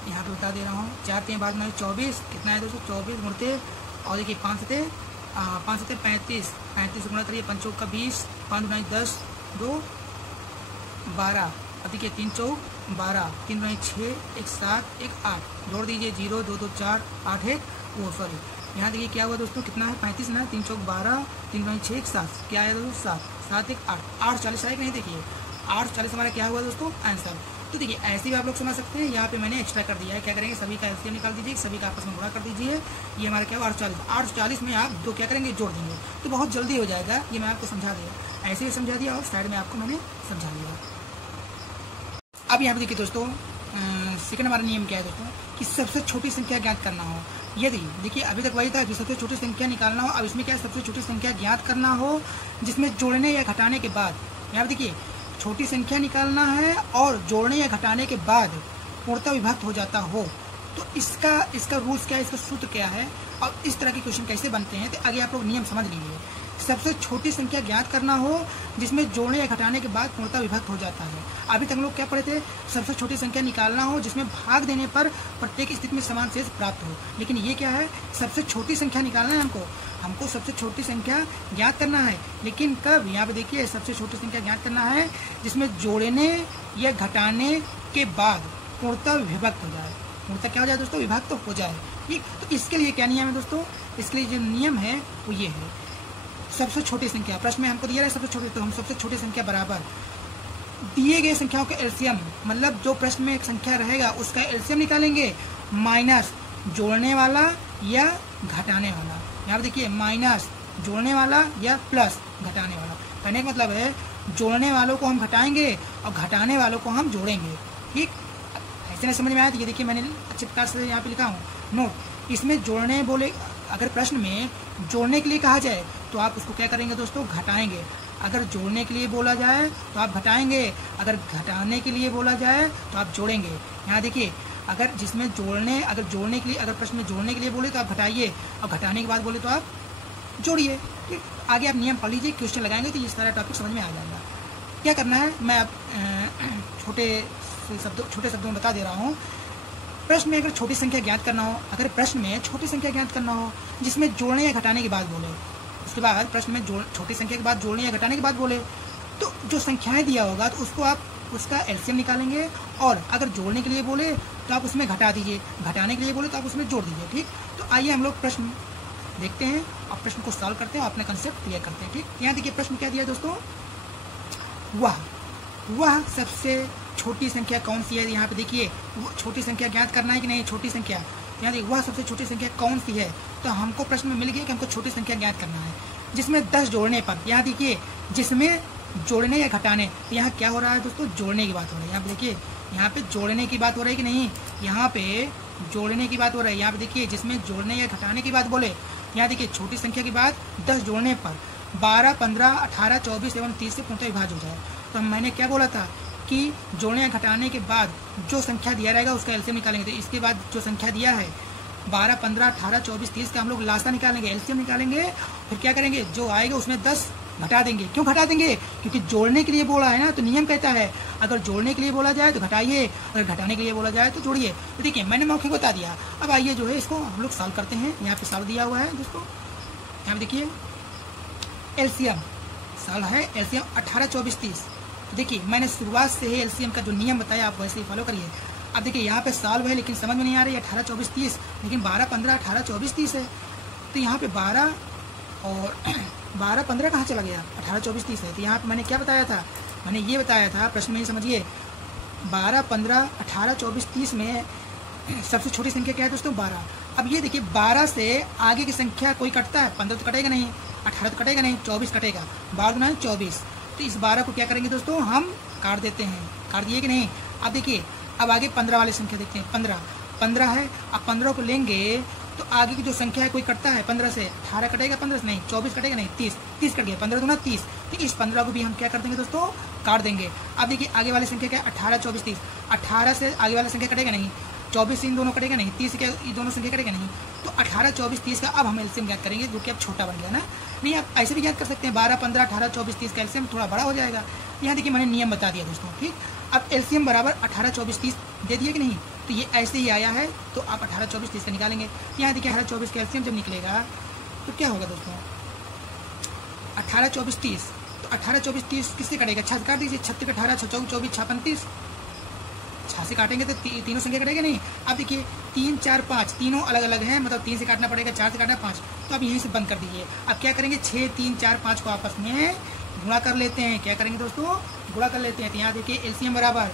यहाँ पे बता दे रहा हूँ, 4 × 3 = 12 × 24 कितना है दोस्तों, 24 मुड़ते और देखिए 5 से 35, 35 से गुणा करिए, 5 × 4 = 20, 5 × 9 = 10, 2 = 12। अब देखिए 3 × 4 = 12, 3 × 6 = 1, 7, 1, 8, जोड़ दीजिए 0, 2, 2, 4, 8, 1 यहाँ देखिए क्या हुआ दोस्तों, कितना है 35 ना, 3 × 4 = 12, 3 × 6 = 7, क्या आया दोस्तों 7, 7, 1, 8, 840 आएगा नहीं। देखिए 840 हमारा क्या हुआ दोस्तों, आंसर। तो देखिए ऐसे भी आप लोग समझ सकते हैं, यहाँ पे मैंने एक्स्ट्रा कर दिया है। क्या करेंगे, सभी का एलसीएम निकाल दीजिए, सभी का आपस में गुणा कर दीजिए। ये हमारा क्या हुआ 840 में आप 2 क्या करेंगे, जोड़ देंगे तो बहुत जल्दी हो जाएगा। ये मैं आपको समझा दिया, ऐसे ही समझा दिया और साइड में आपको मैंने समझा दिया। अब यहाँ पे देखिए दोस्तों सेकंड हमारा नियम क्या है दोस्तों, कि सबसे छोटी संख्या ज्ञात करना हो। यदि देखिए अभी तक वही था कि सबसे छोटी संख्या निकालना हो, अब इसमें क्या है, सबसे छोटी संख्या ज्ञात करना हो जिसमें जोड़ने या घटाने के बाद, यहाँ पे देखिए छोटी संख्या निकालना है और जोड़ने या घटाने के बाद पूर्णतः विभक्त हो जाता हो। तो इसका रूल्स क्या है, इसका सूत्र क्या है और इस तरह के क्वेश्चन कैसे बनते हैं, तो आगे आप लोग नियम समझ लीजिए। सबसे छोटी संख्या ज्ञात करना हो जिसमें जोड़ने या घटाने के बाद पूर्णतः विभक्त हो जाता है। अभी तक हम लोग क्या पढ़े थे, सबसे छोटी संख्या निकालना हो जिसमें भाग देने पर प्रत्येक स्थिति में समान शेष प्राप्त हो। लेकिन ये क्या है, सबसे छोटी संख्या निकालना है हमको सबसे छोटी संख्या ज्ञात करना है। लेकिन कब, यहाँ पे देखिए सबसे छोटी संख्या ज्ञात करना है जिसमें जोड़ने या घटाने के बाद पूर्णतः विभक्त हो जाए। पूर्णतः क्या हो जाए दोस्तों? विभक्त हो जाए। ठीक, तो इसके लिए क्या नियम है दोस्तों? इसके लिए जो नियम है वो ये है, सबसे छोटी संख्या, प्रश्न में हमको दिया है सबसे छोटी, तो हम सबसे छोटी संख्या बराबर दिए गए संख्याओं का एलसीएम, मतलब जो प्रश्न में एक संख्या रहेगा उसका एलसीएम निकालेंगे माइनस जोड़ने वाला या घटाने वाला। यहाँ देखिए माइनस जोड़ने वाला या प्लस घटाने वाला। कहने का मतलब है जोड़ने वालों को हम घटाएंगे और घटाने वालों को हम जोड़ेंगे। ठीक, ऐसे नहीं समझ में आया? तो ये देखिए मैंने अच्छे प्रकार से यहाँ पे लिखा हूँ नोट। इसमें जोड़ने बोले, अगर प्रश्न में जोड़ने के लिए कहा जाए तो आप उसको क्या करेंगे दोस्तों? घटाएंगे। अगर जोड़ने के लिए बोला जाए तो आप घटाएंगे, अगर घटाने के लिए बोला जाए तो आप जोड़ेंगे। यहाँ देखिए अगर जिसमें जोड़ने, अगर जोड़ने के लिए, अगर प्रश्न में जोड़ने के लिए बोले तो आप घटाइए और घटाने के बाद बोले तो आप जोड़िए। ठीक, आगे आप नियम पढ़ लीजिए, क्वेश्चन लगाएंगे तो ये सारा टॉपिक समझ में आ जाएगा। क्या करना है मैं अब छोटे शब्दों में बता दे रहा हूँ। प्रश्न में अगर छोटी संख्या ज्ञात करना हो, अगर प्रश्न में छोटी संख्या ज्ञात करना हो जिसमें जोड़ने या घटाने की बात बोले, उसके बाद प्रश्न में छोटी संख्या के बाद जोड़ने या घटाने की बात बोले, तो जो संख्याएं दिया होगा तो उसको आप उसका एलसीएम निकालेंगे, और अगर जोड़ने के लिए बोले तो आप उसमें घटा दीजिए, घटाने के लिए बोले तो आप उसमें जोड़ दीजिए। ठीक, तो आइए हम लोग प्रश्न देखते हैं और प्रश्न को सॉल्व करते हैं और अपना कंसेप्ट क्लियर करते हैं। ठीक, यहाँ देखिए प्रश्न क्या दिया दोस्तों? वह सबसे छोटी संख्या कौन सी है? यहाँ पे देखिए छोटी संख्या ज्ञात करना है कि नहीं? छोटी संख्या, यहाँ देखिए वह सबसे छोटी संख्या कौन सी है? तो हमको प्रश्न में मिल गया कि हमको छोटी संख्या ज्ञात करना है जिसमें 10 जोड़ने पर, यहाँ देखिए जिसमें जोड़ने या घटाने, तो यहाँ क्या हो रहा है दोस्तों? जोड़ने की बात हो रही है। यहाँ पे देखिए यहाँ पे जोड़ने की बात हो रही है कि नहीं? यहाँ पे जोड़ने की बात हो रही है। यहाँ पे देखिए जिसमें जोड़ने या घटाने की बात बोले, यहाँ देखिए छोटी संख्या की बात 10 जोड़ने पर 12, 15, 18, 24 एवं 30 से पूर्णतः विभाज्य हो जाए। तो मैंने क्या बोला था कि जोड़ने या घटाने के बाद जो संख्या दिया रहेगा उसका एलसीएम निकालेंगे। तो इसके बाद जो संख्या दिया है 12, 15, 18, 24, 30 का हम लोग लासा निकालेंगे, एलसीएम निकालेंगे, फिर क्या करेंगे? जो आएगा उसमें 10 घटा देंगे। क्यों घटा देंगे? क्योंकि जोड़ने के लिए बोला है ना, तो नियम कहता है अगर जोड़ने के लिए बोला जाए तो घटाइए, अगर घटाने के लिए बोला जाए तो जोड़िए। तो देखिए मैंने मौखिक बता दिया। अब आइए जो है इसको हम लोग सॉल्व करते हैं। यहाँ पे सॉल्व दिया हुआ है दोस्तों, यहाँ पे देखिए एलसीएम सॉल्व है, एलसीएम 18, 24, 30। तो देखिए मैंने शुरुआत से ही एलसीएम का जो नियम बताया आप वैसे ही फॉलो करिए। अब देखिए यहाँ पे सॉल्व है लेकिन समझ में नहीं आ रही है 18, 24, 30, लेकिन 12, 15, 18, 24, 30 है। तो यहाँ पे 12 और 12, 15 कहाँ चला गया? 18, 24, 30 है। तो यहाँ पे मैंने क्या बताया था? मैंने ये बताया था प्रश्न में ही समझिए 12, 15, 18, 24, 30 में सबसे छोटी संख्या क्या है दोस्तों? 12। अब ये देखिए 12 से आगे की संख्या कोई कटता है? 15 तो कटेगा नहीं, 18 तो कटेगा नहीं, 24 कटेगा, 12 गुना 24। तो इस 12 को क्या करेंगे दोस्तों? हम काट देते हैं। काट दिए कि नहीं? अब देखिए अब आगे 15 वाली संख्या देखते हैं। 15 है। अब 15 को लेंगे तो आगे की जो संख्या है कोई कटता है? 15 से 18 कटेगा, 15 से नहीं, 24 कटेगा नहीं, 30 कट गया, 15 गुना 30। तो इस 15 को भी हम क्या कर देंगे दोस्तों? काट देंगे। अब देखिए आगे वाली संख्या क्या है? 18, 24, 30। 18 से आगे वाली संख्या कटेगा नहीं, 24 इन दोनों कटेगा नहीं, 30 क्या ये दोनों संख्या कटेगा नहीं। तो 18, 24, 30 का अब हम एलसीएम ज्ञात करेंगे, जो कि अब छोटा बन गया ना। नहीं आप ऐसे भी ज्ञात कर सकते हैं, 12, 15, 18, 24, 30 का एलसीएम थोड़ा बड़ा हो जाएगा। यहाँ देखिए मैंने नियम बता दिया दोस्तों। ठीक, अब एलसीएम बराबर 18, 24, 30 दे दिए कि नहीं? तो ये ऐसे ही आया है, तो आप 18, 24, 30 का निकालेंगे। यहाँ देखिए 18, 24 का एलसीएम जब निकलेगा तो क्या होगा दोस्तों? 18, 24, 30। तो 18, 24, 30 किससे कटेगा? 6 काट दीजिए, 36, 18, 24, 24, 36, 6 से काटेंगे तो तीनों संख्या कटेगा नहीं। अब देखिए 3, 4, 5 तीनों अलग अलग हैं, मतलब 3 से काटना पड़ेगा, 4 से काटना 5। तो अब यहीं से बंद कर दीजिए। अब क्या करेंगे? 6, 3, 4, 5 को आपस में गुणा कर लेते हैं। क्या करेंगे दोस्तों? गुणा कर लेते हैं। तो यहाँ देखिए एलसीएम बराबर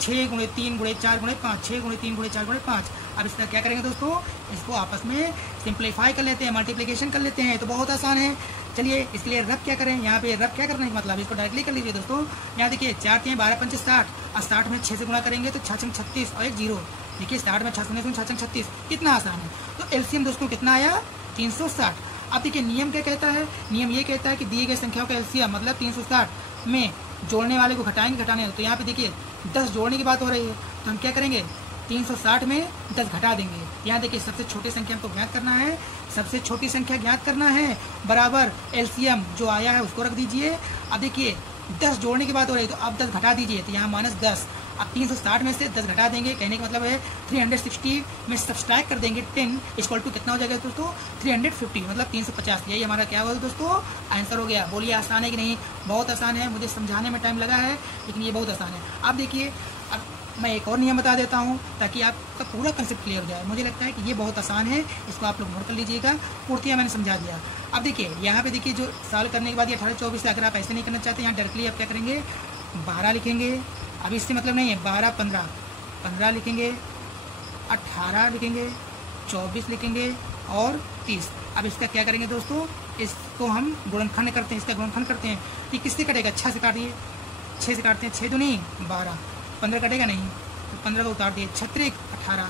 6 गुणे 3 गुणे 4 गुणे 5, 6 गुणे 3 गुणे 4 गुणे 5। अब इसका क्या करेंगे दोस्तों? इसको आपस में सिंप्लीफाई कर लेते हैं, मल्टीप्लिकेशन कर लेते हैं। तो बहुत आसान है। चलिए इसके लिए रब क्या करें? यहाँ पे रब क्या करने का मतलब इसको डायरेक्टली कर लीजिए दोस्तों। यहाँ देखिए 4 3 12 5 60 और 60 में 6 से गुणा करेंगे तो 6 36 और एक 0। देखिए 60 में 6 6 36, कितना आसान है। तो एलसीएम दोस्तों कितना आया? 360। अब देखिए नियम क्या कहता है? नियम ये कहता है कि दिए गए संख्याओं का एलसीएम मतलब 360 में जोड़ने वाले को घटाएंगे, घटाने। तो यहाँ पे देखिए 10 जोड़ने की बात हो रही है, तो हम क्या करेंगे? 360 में 10 घटा देंगे। यहाँ देखिए सबसे छोटी संख्या हमको ज्ञात करना है, सबसे छोटी संख्या ज्ञात करना है, बराबर एलसीएम जो आया है उसको रख दीजिए। अब देखिए 10 जोड़ने की बात हो रही है, तो अब 10 घटा दीजिए, तो यहाँ -10। अब 360 में से 10 घटा देंगे, कहने का मतलब है 360 में सब्सट्रैक्ट कर देंगे 10 इक्वल टू कितना हो जाएगा दोस्तों? 350, मतलब 350। यही हमारा क्या हुआ दोस्तों? आंसर हो गया। बोलिए आसान है कि नहीं? बहुत आसान है। मुझे समझाने में टाइम लगा है लेकिन ये बहुत आसान है। अब देखिए अब मैं एक और नियम बता देता हूँ ताकि आपका पूरा कंसेप्ट क्लियर हो जाए। मुझे लगता है कि ये बहुत आसान है, इसको आप लोग नोट कर लीजिएगा। पूर्तियाँ मैंने समझा दिया। अब देखिए यहाँ पे देखिए, जो सॉल्व करने के बाद ये 18-24 से अगर आप ऐसे नहीं करना चाहते, यहाँ डायरेक्टली आप क्या करेंगे, 12 लिखेंगे। अब इससे मतलब नहीं है 12 15 लिखेंगे, 18 लिखेंगे, 24 लिखेंगे और 30। अब इसका क्या करेंगे दोस्तों, इसको हम गुणनखंड करते हैं, इसका गुणनखंड करते हैं। कि किससे कटेगा, 6 से काटिए, 6 से काटते हैं, 6 दूनी 12, 15 कटेगा नहीं तो 15 को उतार दिए, 6 18,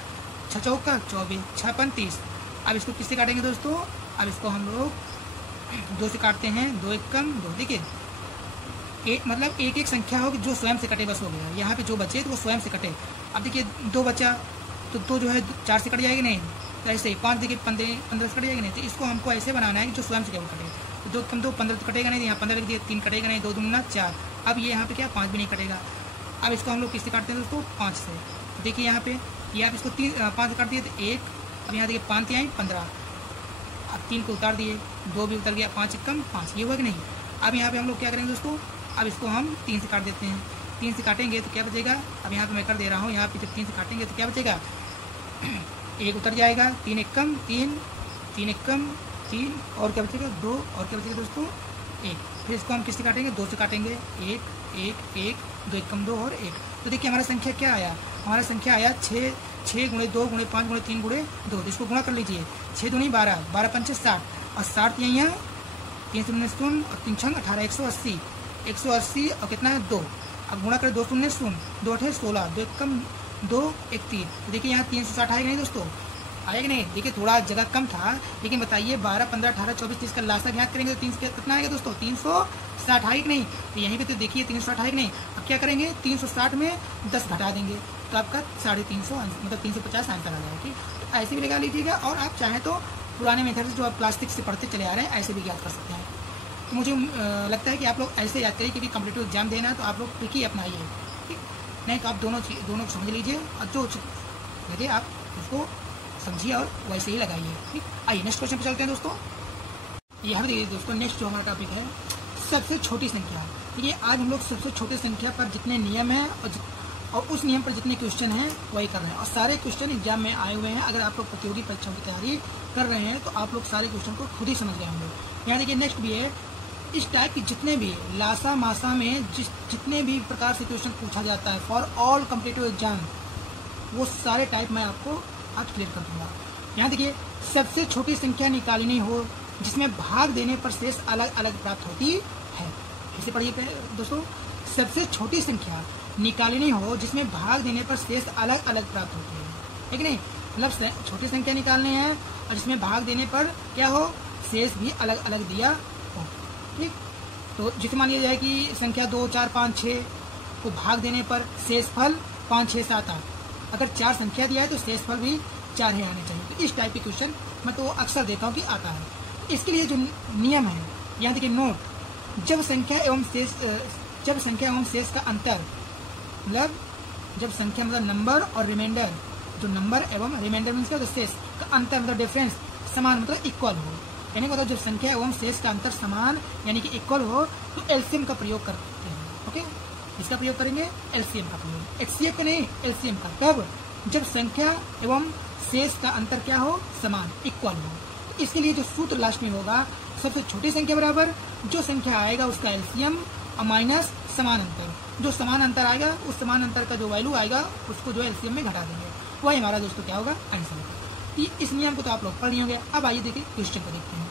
6 चौका 24, 6 5 30। अब इसको किससे काटेंगे दोस्तों, अब इसको हम लोग 2 से काटते हैं, 2 1 कम 2। देखिए एक मतलब एक संख्या हो जो स्वयं से कटे, बस हो गया। यहाँ पे जो बचे तो वो स्वयं से कटे। अब देखिए 2 बचा तो 2 जो है 4 से कट जाएगी नहीं, तो ऐसे ही 5 देखिए 15 से कट जाएगी नहीं। तो इसको हमको ऐसे बनाना है कि जो स्वयं से केवल कटे। तो 2 कम 2 15 तो कटेगा नहीं, यहाँ 15 लिख दिए, 3 कटेगा नहीं, 2 दूना 4। अब ये यहाँ पे क्या 5 भी नहीं कटेगा। अब इसको हम लोग किससे काटते हैं दोस्तों, 5 से। देखिए यहाँ पे ये आप इसको 5 से काट दिए तो 1। अब यहाँ देखिए 5 आई 15, अब 3 को उतार दिए, 2 भी उतर गया, 5 कम 5, ये हुआ कि नहीं। अब यहाँ पे हम लोग क्या करेंगे दोस्तों, अब इसको हम 3 से काट देते हैं। 3 से काटेंगे तो क्या बचेगा, अब यहाँ पे मैं कर दे रहा हूँ, यहाँ पे जब 3 से काटेंगे तो क्या बचेगा, 1 उतर जाएगा, 3 1 कम 3, 3 1 कम 3 और क्या बचेगा 2 और क्या बचेगा दोस्तों 1। फिर इसको हम किससे काटेंगे, 2 से काटेंगे, 1 1 1, 2 1 कम 2 और 1। तो देखिए हमारा संख्या क्या आया, हमारा संख्या आया 6 6 गुणे 2 गुणे 5 गुणे 3 गुणे 2। इसको गुणा कर लीजिए, 6 दूनी 12, 12 पंचे 60 और 60 यहाँ 3 शून्य शून्य और 3 छंग 18, 180 180 और कितना है 2। अब गुणा करें 2 शून्य शून्य, 2 8 16, 2 1 कम 2 1 3। तो देखिए यहाँ 360 आएगा नहीं दोस्तों, आएगा नहीं। देखिए थोड़ा जगह कम था, लेकिन बताइए 12 15 18 24 30 का लासा ज्ञात करेंगे तो 3 कितना आएगा दोस्तों, 360 आएगा नहीं। तो यहीं पे तो देखिए 360 आएगा नहीं। अब क्या करेंगे, 360 में 10 घटा देंगे तो आपका 350 मतलब 350 आंसर आ जाएगा। ठीक, तो ऐसे भी लगा लीजिएगा। और आप चाहें तो पुराने मेथड से जो आप प्लास्टिक से पढ़ते चले आ रहे हैं ऐसे भी याद कर सकते हैं। तो मुझे लगता है कि आप लोग ऐसे याद करिए, क्योंकि कॉम्पिटिटिव एग्जाम देना है तो आप लोग ट्रिक ही अपनाइए। ठीक, नहीं तो आप दोनों को समझ लीजिए और जो लगे आप उसको समझिए और वैसे ही लगाइए। ठीक, आइए नेक्स्ट क्वेश्चन पे चलते हैं दोस्तों। यहाँ पे देखिए दोस्तों, नेक्स्ट जो हमारा टॉपिक है सबसे छोटी संख्या। देखिए आज हम लोग सबसे छोटी संख्या पर जितने नियम हैं और उस नियम पर जितने क्वेश्चन हैं वही कर रहे हैं। और सारे क्वेश्चन एग्जाम में आए हुए हैं। अगर आप लोग प्रतियोगी परीक्षाओं की तैयारी कर रहे हैं तो आप लोग सारे क्वेश्चन को खुद ही समझ गए होंगे। यहाँ देखिए नेक्स्ट भी है, इस टाइप की जितने भी लासा मासा में जितने भी प्रकार से क्वेश्चन पूछा जाता है फॉर ऑल कॉम्पिटिटिव एग्जाम, वो सारे टाइप मैं आपको आज क्लियर कर दूंगा। यहाँ देखिए सबसे छोटी संख्या निकालनी हो जिसमें भाग देने पर शेष अलग अलग प्राप्त होती है। इसे पढ़िए दोस्तों, सबसे छोटी संख्या निकालनी हो जिसमें भाग देने पर शेष अलग अलग प्राप्त होती है। ठीक नहीं, मतलब छोटी संख्या निकालनी है और जिसमें भाग देने पर क्या हो, शेष भी अलग अलग दिया हो। ठीक, तो जिसे मान लिया जाए कि संख्या 2 4 5 6 को भाग देने पर शेष फल 5 6 7 8, अगर 4 संख्या दिया है तो शेष फल भी 4 ही आने चाहिए। तो इस टाइप के क्वेश्चन मैं तो अक्सर देता हूँ कि आता है। इसके लिए जो नियम है, यहाँ देखिए नोट, जब संख्या एवं शेष का अंतर, मतलब जब संख्या मतलब नंबर और रिमाइंडर, जो नंबर एवं रिमाइंडर मीन्स का शेष का अंतर मतलब डिफरेंस समान मतलब इक्वल हो, यानी मतलब जब संख्या एवं शेष का अंतर समान यानी कि इक्वल हो तो एलसीएम का प्रयोग करते हैं। ओके, इसका प्रयोग करेंगे एलसीएम का प्रयोग, एचसीएफ का नहीं, एलसीएम का। कब, जब संख्या एवं शेष का अंतर क्या हो, समान इक्वल हो। तो इसके लिए जो सूत्र लास्ट में होगा, सबसे छोटी संख्या बराबर जो संख्या आएगा उसका एलसीएम और माइनस समान अंतर, जो समान अंतर आएगा उस समान अंतर का जो वैल्यू आएगा उसको जो एलसीएम में घटा देंगे, वही हमारा दोस्तों क्या होगा, आंसर होगा। इस नियम को तो आप लोग पढ़ लिए होंगे। अब आइए देखिए क्वेश्चन को देखते हैं।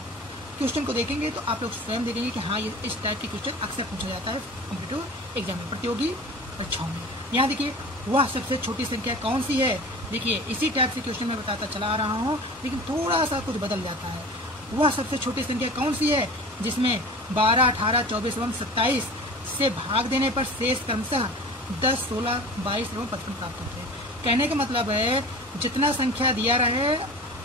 क्वेश्चन को देखेंगे तो आप लोग स्वयं देखेंगे कि हाँ ये इस टाइप के क्वेश्चन अक्सर पूछा जाता है कॉम्पिटिटिव एग्जाम में, प्रतियोगी परीक्षाओं में। यहाँ देखिए वह सबसे छोटी संख्या कौन सी है। देखिए इसी टाइप से क्वेश्चन मैं बताता चला आ रहा हूँ, लेकिन थोड़ा सा कुछ बदल जाता है। वह सबसे छोटी संख्या कौन सी है जिसमें 12 18 24 एवं 27 से भाग देने पर शेष क्रमशः 10 16 22 एवं 55 प्राप्त होते हैं। कहने का मतलब है जितना संख्या दिया रहे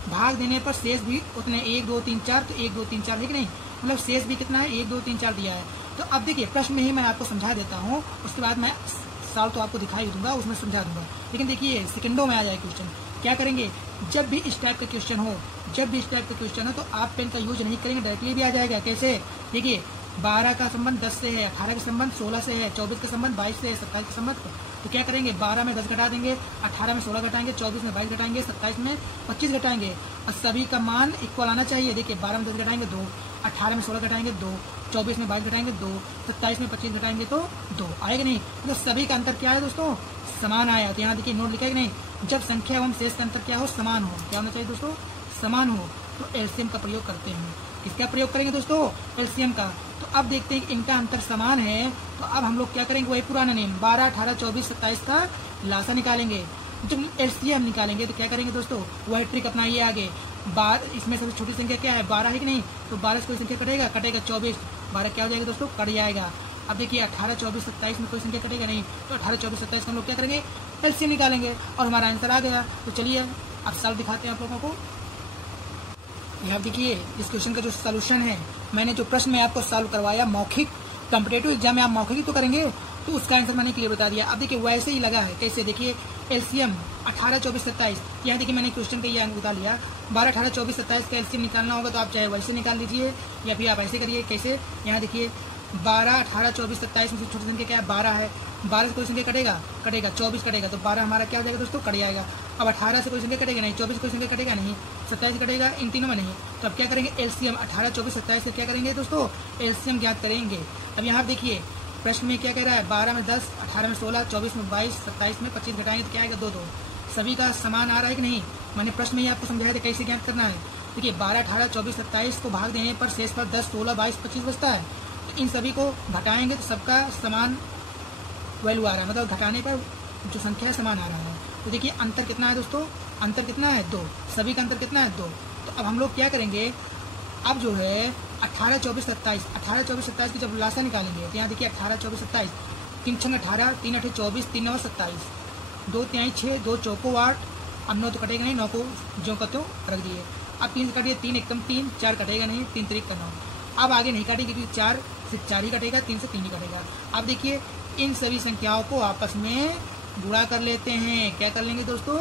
भाग देने पर शेष भी उतने, 1 2 3 4 तो 1 2 3 4 है कि नहीं, मतलब शेष भी कितना है, 1 2 3 4 दिया है। तो अब देखिए प्रश्न में ही मैं आपको समझा देता हूँ, उसके बाद मैं सवाल तो आपको दिखाई दूंगा, उसमें समझा दूंगा, लेकिन देखिए सेकंडों में आ जाए क्वेश्चन। क्या करेंगे, जब भी इस टाइप का क्वेश्चन हो, तो आप पेन का यूज नहीं करेंगे, डायरेक्टली भी आ जाएगा। कैसे, देखिए 12 का संबंध 10 से है, 18 का संबंध 16 से है, 24 का संबंध 22 से है, 27 का संबंध तो क्या करेंगे, 12 में 10 घटा देंगे, 18 में 16 घटाएंगे, 24 में 22 घटाएंगे, 27 में 25 घटाएंगे और सभी का मान इक्वल आना चाहिए। देखिए 12 में 10 घटाएंगे 2, 18 में 16 घटाएंगे 2, 24 में 22 घटाएंगे 2, 27 में 25 घटाएंगे तो 2 आएगा नहीं। तो सभी का अंतर क्या है दोस्तों, समान आया। तो यहाँ देखिए नोट लिखा है कि नहीं, जब संख्या एवं शेष का अंतर क्या हो, समान हो। क्या होना चाहिए दोस्तों, समान हो। तो एलसीएम का प्रयोग करते हैं। किसका प्रयोग करेंगे दोस्तों, एलसीएम का। तो अब देखते हैं कि इनका अंतर समान है, तो अब हम लोग क्या करेंगे, वही पुराना नियम 12, 18, 24, 27 का लासा निकालेंगे। जब एलसीएम निकालेंगे तो क्या करेंगे दोस्तों, वही ट्रिक अपनाइए आगे। इसमें सबसे छोटी संख्या क्या है, 12 है कि नहीं, तो 12 से कोई संख्या कटेगा, 24, 12 क्या हो जाएगा दोस्तों, कट जाएगा। अब देखिए 18, 24, 27 में कोई संख्या कटेगा नहीं, तो 18, 24, 27 का हम लोग क्या करेंगे, एलसीएम निकालेंगे और हमारा आंसर आ गया। तो चलिए अब सॉल्व दिखाते हैं आप लोगों को। यहाँ देखिए इस क्वेश्चन का जो सलूशन है, मैंने जो प्रश्न में आपको सॉल्व करवाया मौखिक, कॉम्पिटेटिव एग्जाम में आप मौखिक ही तो करेंगे, तो उसका आंसर मैंने क्लियर बता दिया। अब देखिए वैसे ही लगा है, कैसे देखिए एलसीएम 18, 24, 27, यहाँ देखिए मैंने क्वेश्चन का ये अंक बता लिया। 12, 18, 24, 27 का एलसीएम निकालना होगा तो आप चाहे वैसे निकाल लीजिए या फिर आप ऐसे करिए। कैसे, यहाँ देखिए 12, 18, 24, 27 में से छोटी संख्या क्या है, 12 है। 12 से कोई संख्या कटेगा, 24 कटेगा, तो 12 हमारा क्या हो जाएगा दोस्तों, कट जाएगा। अब 18 से कोई संख्या कटेगा नहीं, 24 कोई संख्या कटेगा नहीं, 27 कटेगा, इन तीनों में नहीं। तो अब क्या करेंगे, एलसीएम 18, 24, 27 से क्या करेंगे दोस्तों, एलसीएम ज्ञात करेंगे। अब यहाँ देखिए प्रश्न में क्या कह रहा है, 12 में 10, 18 में 16, 24 में 22, 27 में 25 घटाएंगे तो क्या आएगा, 2, 2। सभी का समान आ रहा है कि नहीं, मैंने प्रश्न में ही आपको समझाया था कैसे ज्ञात करना है। देखिए 12, 18, 24, 27 को भाग देने पर शेष पर 10, 16, 22, 25 बचता है। तो इन सभी को घटाएंगे तो सबका समान वैल्यू आ रहा है, मतलब घटाने पर जो संख्या है समान आ रहा है। तो देखिए अंतर कितना है दोस्तों, अंतर कितना है, 2। सभी का अंतर कितना है, 2। तो अब हम लोग क्या करेंगे, अब जो है 18, 24, 27, 18, 24, 27 की जब लासा निकालेंगे तो यहाँ देखिए 18, 24, 27, 3 6 18, 3 8 24, 3 9 27, 2 3 6, 2 चौको 8, अब 9 तो कटेगा नहीं, 9 को जो का तो रख दिए। अब 3 से काटिए, 3 एकम 3, 4 कटेगा नहीं, 3 3 का 9। अब आगे नहीं काटेगी क्योंकि 4 से 4 ही कटेगा, 3 से 3 ही कटेगा। अब देखिए इन सभी संख्याओं को आपस में गुणा कर लेते हैं। क्या कर लेंगे दोस्तों,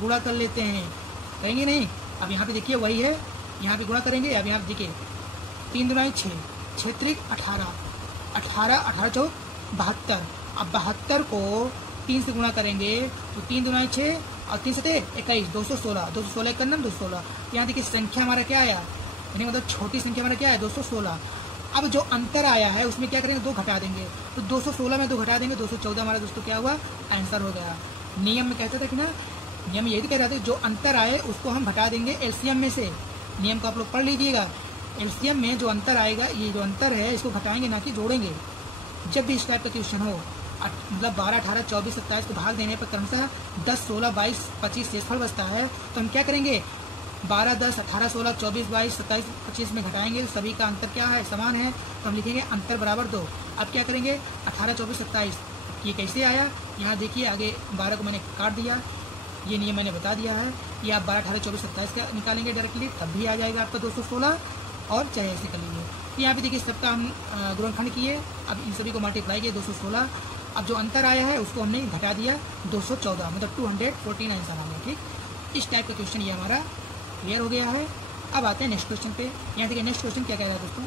गुणा कर लेते हैं, कहेंगे नहीं। अब यहाँ पे देखिए वही है, यहाँ पे गुणा करेंगे। अब यहाँ पे देखिए 3 दूना 6, 6 त्रिक 18, 18, 18 चौक 72। अब 72 को 3 से गुणा करेंगे तो 3 दूना 6 और 3 से 21, 216, 216 का 216। यहाँ देखिए संख्या हमारा क्या आया, यानी मतलब छोटी संख्या हमारा क्या है, 216। अब जो अंतर आया है उसमें क्या करेंगे, 2 घटा देंगे, तो 216 में 2 घटा देंगे, 214 हमारा दोस्तों क्या हुआ, आंसर हो गया। नियम में कहते थे कि ना, नियम में यही कह रहे थे, जो अंतर आए उसको हम घटा देंगे एलसीएम में से। नियम को आप लोग पढ़ लीजिएगा, एलसीएम में जो अंतर आएगा, ये जो अंतर है इसको घटाएंगे ना कि जोड़ेंगे। जब भी इस टाइप का क्वेश्चन हो, मतलब 12, 18, 24, 27 को भाग देने पर क्रमशः 10, 16, 22, 25 शेषफल बचता है, तो हम क्या करेंगे, 12, 10, 18, 16, 24, 22, 27, 25 में घटाएंगे तो सभी का अंतर क्या है, समान है, तो हम लिखेंगे अंतर बराबर 2। अब क्या करेंगे, 18, 24, 27, ये कैसे आया, यहाँ देखिए आगे 12 को मैंने काट दिया, ये नियम मैंने बता दिया है। ये आप 12, 18, 24, 27 का निकालेंगे डायरेक्टली, तब भी आ जाएगा आपका 216, और चाहे ऐसे कर लीजिए। तो यहाँ पे देखिए सबका हम गुणनखंड किए, अब इन सभी को मल्टीप्लाई किए 216। अब जो अंतर आया है उसको हमने घटा दिया 214, मतलब 214 आंसर आ गया। ठीक, इस टाइप का क्वेश्चन ये हमारा क्लियर हो गया है। अब आते हैं नेक्स्ट क्वेश्चन पे। यहाँ देखिए नेक्स्ट क्वेश्चन क्या कह रहा है दोस्तों,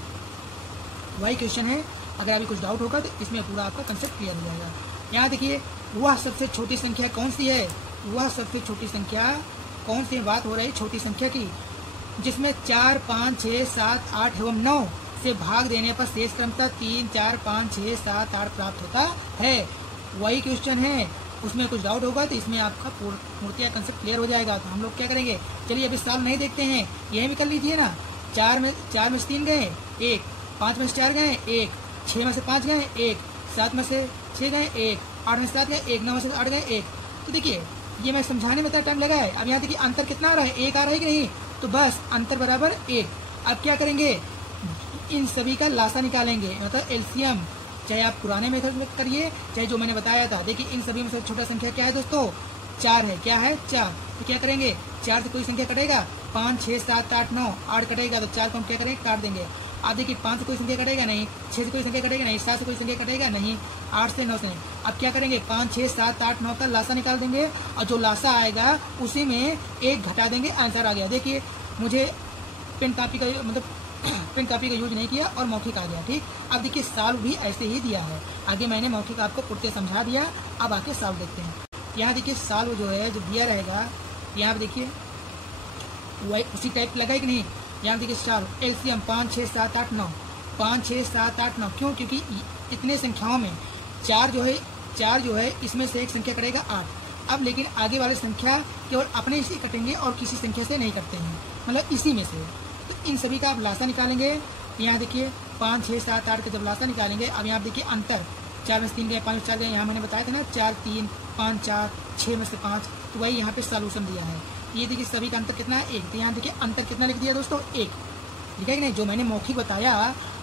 वही क्वेश्चन है, अगर अभी कुछ डाउट होगा तो इसमें पूरा आपका कंसेप्ट क्लियर हो जाएगा। यहाँ देखिए वह सबसे छोटी संख्या कौन सी है, वह सबसे छोटी संख्या कौन सी, बात हो रही छोटी संख्या की, जिसमें 4, 5, 6, 7, 8 एवं 9 से भाग देने पर शेष क्रमशः 3, 4, 5, 6, 7, 8 प्राप्त होता है। वही क्वेश्चन है, उसमें कुछ डाउट होगा तो इसमें आपका पूर्णतः कंसेप्ट क्लियर हो जाएगा। तो हम लोग क्या करेंगे, चलिए अभी सवाल नहीं देखते हैं, यह भी कर लीजिए ना। 4 में से 3 गए 1, 5 में से 4 गए 1, 6 में से 5 गए 1, 7 में से 6 गए 1, 8 में से 7 गए 1, 9 में से 8 गए 1। तो देखिए ये मैं समझाने में इतना टाइम लगा है। अब यहाँ देखिए अंतर कितना आ रहा है, 1 आ रहा है कि नहीं, तो बस अंतर बराबर 1। अब क्या करेंगे, इन सभी का लासा निकालेंगे, मतलब एलसीएम, चाहे आप पुराने मेथड में करिए चाहे जो मैंने बताया था। देखिए इन सभी में से छोटा संख्या क्या है दोस्तों, 4 है। क्या है, 4। तो क्या करेंगे, 4 से कोई संख्या कटेगा, 5, 6, 7, 8, 9, 8 कटेगा, तो 4 को हम क्या करेंगे, काट देंगे। अब देखिए 5 से कोई संख्या कटेगा नहीं, 6 से कोई संख्या कटेगा नहीं, 7 से कोई संख्या कटेगा नहीं, 8 से 9 से नहीं। अब क्या करेंगे, 5, 6, 7, 8, 9 का लासा निकाल देंगे, और जो लासा आएगा उसी में 1 घटा देंगे, आंसर आ गया। देखिए मुझे पेन कापी का मतलब पेन कापी का यूज नहीं किया और मौखिक आ गया। ठीक, अब देखिए सॉल्व भी ऐसे ही दिया है, आगे मैंने मौखिक आपको पूर्णतः समझा दिया, अब आके साल देखते हैं। यहाँ देखिए साल जो है जो दिया रहेगा, यहाँ पे देखिए वही उसी टाइप लगा है कि नहीं। यहाँ देखिए साल एलसीएम 5 6 7 8 9, 5 6 7 8 9। क्यों? क्योंकि इतने संख्याओं में चार जो है इसमें से एक संख्या कटेगा 8। अब लेकिन आगे वाले संख्या केवल अपने से कटेंगे और किसी संख्या से नहीं कटते हैं, मतलब इसी में से। तो इन सभी का आप लासा निकालेंगे। यहाँ देखिए 5 6 7 8 का जब लासा निकालेंगे, अब यहाँ देखिए अंतर 4 में से 3 गए, 5 में 4 गए। यहाँ मैंने बताया था ना 4 3 5 4 6 में से 5, तो वही यहाँ पे सॉल्यूशन दिया है। ये देखिए सभी का अंतर कितना है? 1। तो यहाँ देखिए अंतर कितना लिख दिया दोस्तों? 1। ठीक है कि नहीं? जो मैंने मौखिक बताया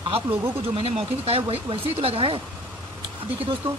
आप लोगों को, जो मैंने मौखिक बताया वही वैसे ही तो लगा है। अब देखिए दोस्तों,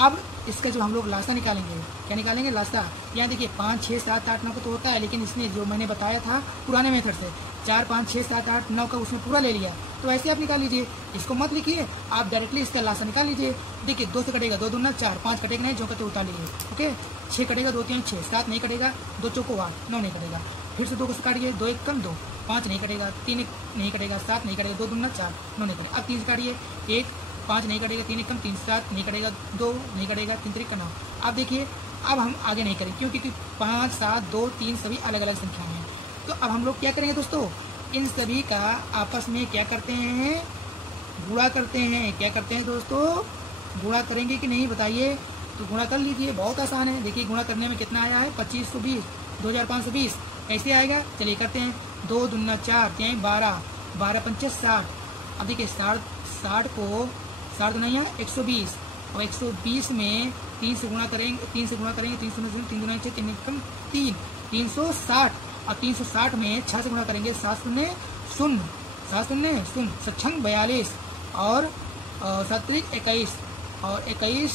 अब इसका जो हम लोग लासा निकालेंगे, क्या निकालेंगे? लासा। यहाँ देखिए 5 6 7 8 9 का तो होता है, लेकिन इसने जो मैंने बताया था पुराने मेथड से 4 5 6 7 8 9 का उसने पूरा ले लिया, तो ऐसे आप निकाल लीजिए। इसको मत लिखिए, आप डायरेक्टली इसका लासा निकाल लीजिए। देखिए 2 से कटेगा 2 दूना 4, 5 कटेगा नहीं, जो का तो उतार लीजिए। ओके, 6 कटेगा 2 3 6, 7 नहीं कटेगा, 2 चौको 8, 9 नहीं कटेगा। फिर से 2 को काटिए, 2 1 कम 2, 5 नहीं कटेगा, 3 नहीं कटेगा, 7 नहीं कटेगा, 2 दूना 4, 9 नहीं कटेगा। अब 3 से काटिए, 1 5 नहीं कटेगा, 3 1 कम 3, 7 नहीं कटेगा, 2 नहीं कटेगा, 3 3 का 9। अब देखिए अब हम आगे नहीं करेंगे, क्योंकि 5 7 2 3 सभी अलग अलग संख्या हैं। तो अब हम लोग क्या करेंगे दोस्तों? इन सभी का आपस में क्या करते हैं? गुणा करते हैं। क्या करते हैं दोस्तों? गुणा करेंगे कि नहीं बताइए? तो गुणा कर लीजिए, बहुत आसान है। देखिए गुणा करने में कितना आया है? 2520, 2520 ऐसे आएगा। चलिए करते हैं। 2 दूना 4, 3 12, 12 पंचे 60। अब देखिए 60 को 60 दूना 120, और 120 में 3 से गुणा करेंगे, 3 दूना 6, 3 कम 3, 360। और 360 में 6 से गुणा करेंगे, 7 शून्य 0, 7 शून्य 0, 7 42, और 7 21, और 21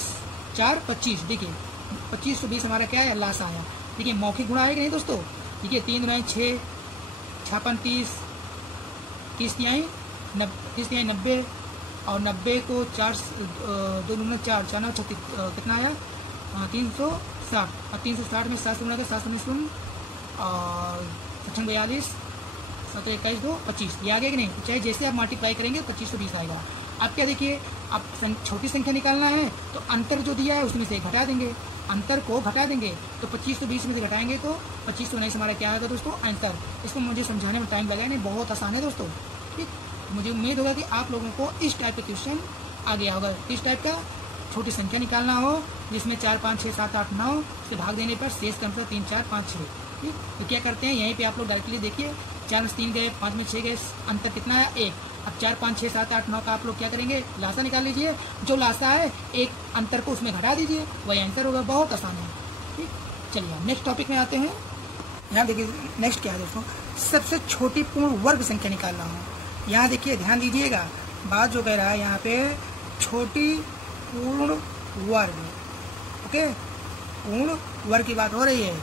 4 25। देखिए 2520 हमारा क्या है? लासा आया। देखिए मौखिक गुणा है कि नहीं दोस्तों? देखिए 3 दूना 6, 56 30, 30 तिहाई 90, और 90 को 4 2 दूना 4, 4 9 36, कितना आया? 360। और 360 में 7 से गुणा कर, 7 0, और 42, 7 21 2 25। ये आ गया कि नहीं? चाहे जैसे आप मल्टीप्लाई करेंगे 2520 आएगा। अब क्या देखिए, अब छोटी संख्या निकालना है तो अंतर जो दिया है उसमें से घटा देंगे, अंतर को घटा देंगे। तो 2520 में से घटाएंगे तो 2519 हमारा क्या आएगा दोस्तों? अंतर। इसको मुझे समझाने में टाइम लगा नहीं, बहुत आसान है दोस्तों। ठीक, मुझे उम्मीद होगा कि आप लोगों को इस टाइप का क्वेश्चन आ गया होगा। इस टाइप का छोटी संख्या निकालना हो जिसमें 4 5 6 7 8 9 से भाग देने पर शेष का मतलब 3 4 5 6। ठीक, तो क्या करते हैं यहीं पे आप लोग डायरेक्टली देखिए, 4 में 3 गए, 5 में 6 गए, अंतर कितना है? 1। अब 4 5 6 7 8 9 का आप लोग क्या करेंगे? लासा निकाल लीजिए। जो लासा है एक अंतर को उसमें घटा दीजिए, वही आंसर होगा। बहुत आसान है। ठीक, चलिए नेक्स्ट टॉपिक में आते हैं। यहाँ देखिए नेक्स्ट क्या है दोस्तों? सबसे छोटी पूर्ण वर्ग संख्या निकालना हो। यहाँ देखिए ध्यान दीजिएगा, बात जो कह रहा है यहाँ पे छोटी पूर्ण वर्ग। ओके, पूर्ण वर्ग की बात हो रही है,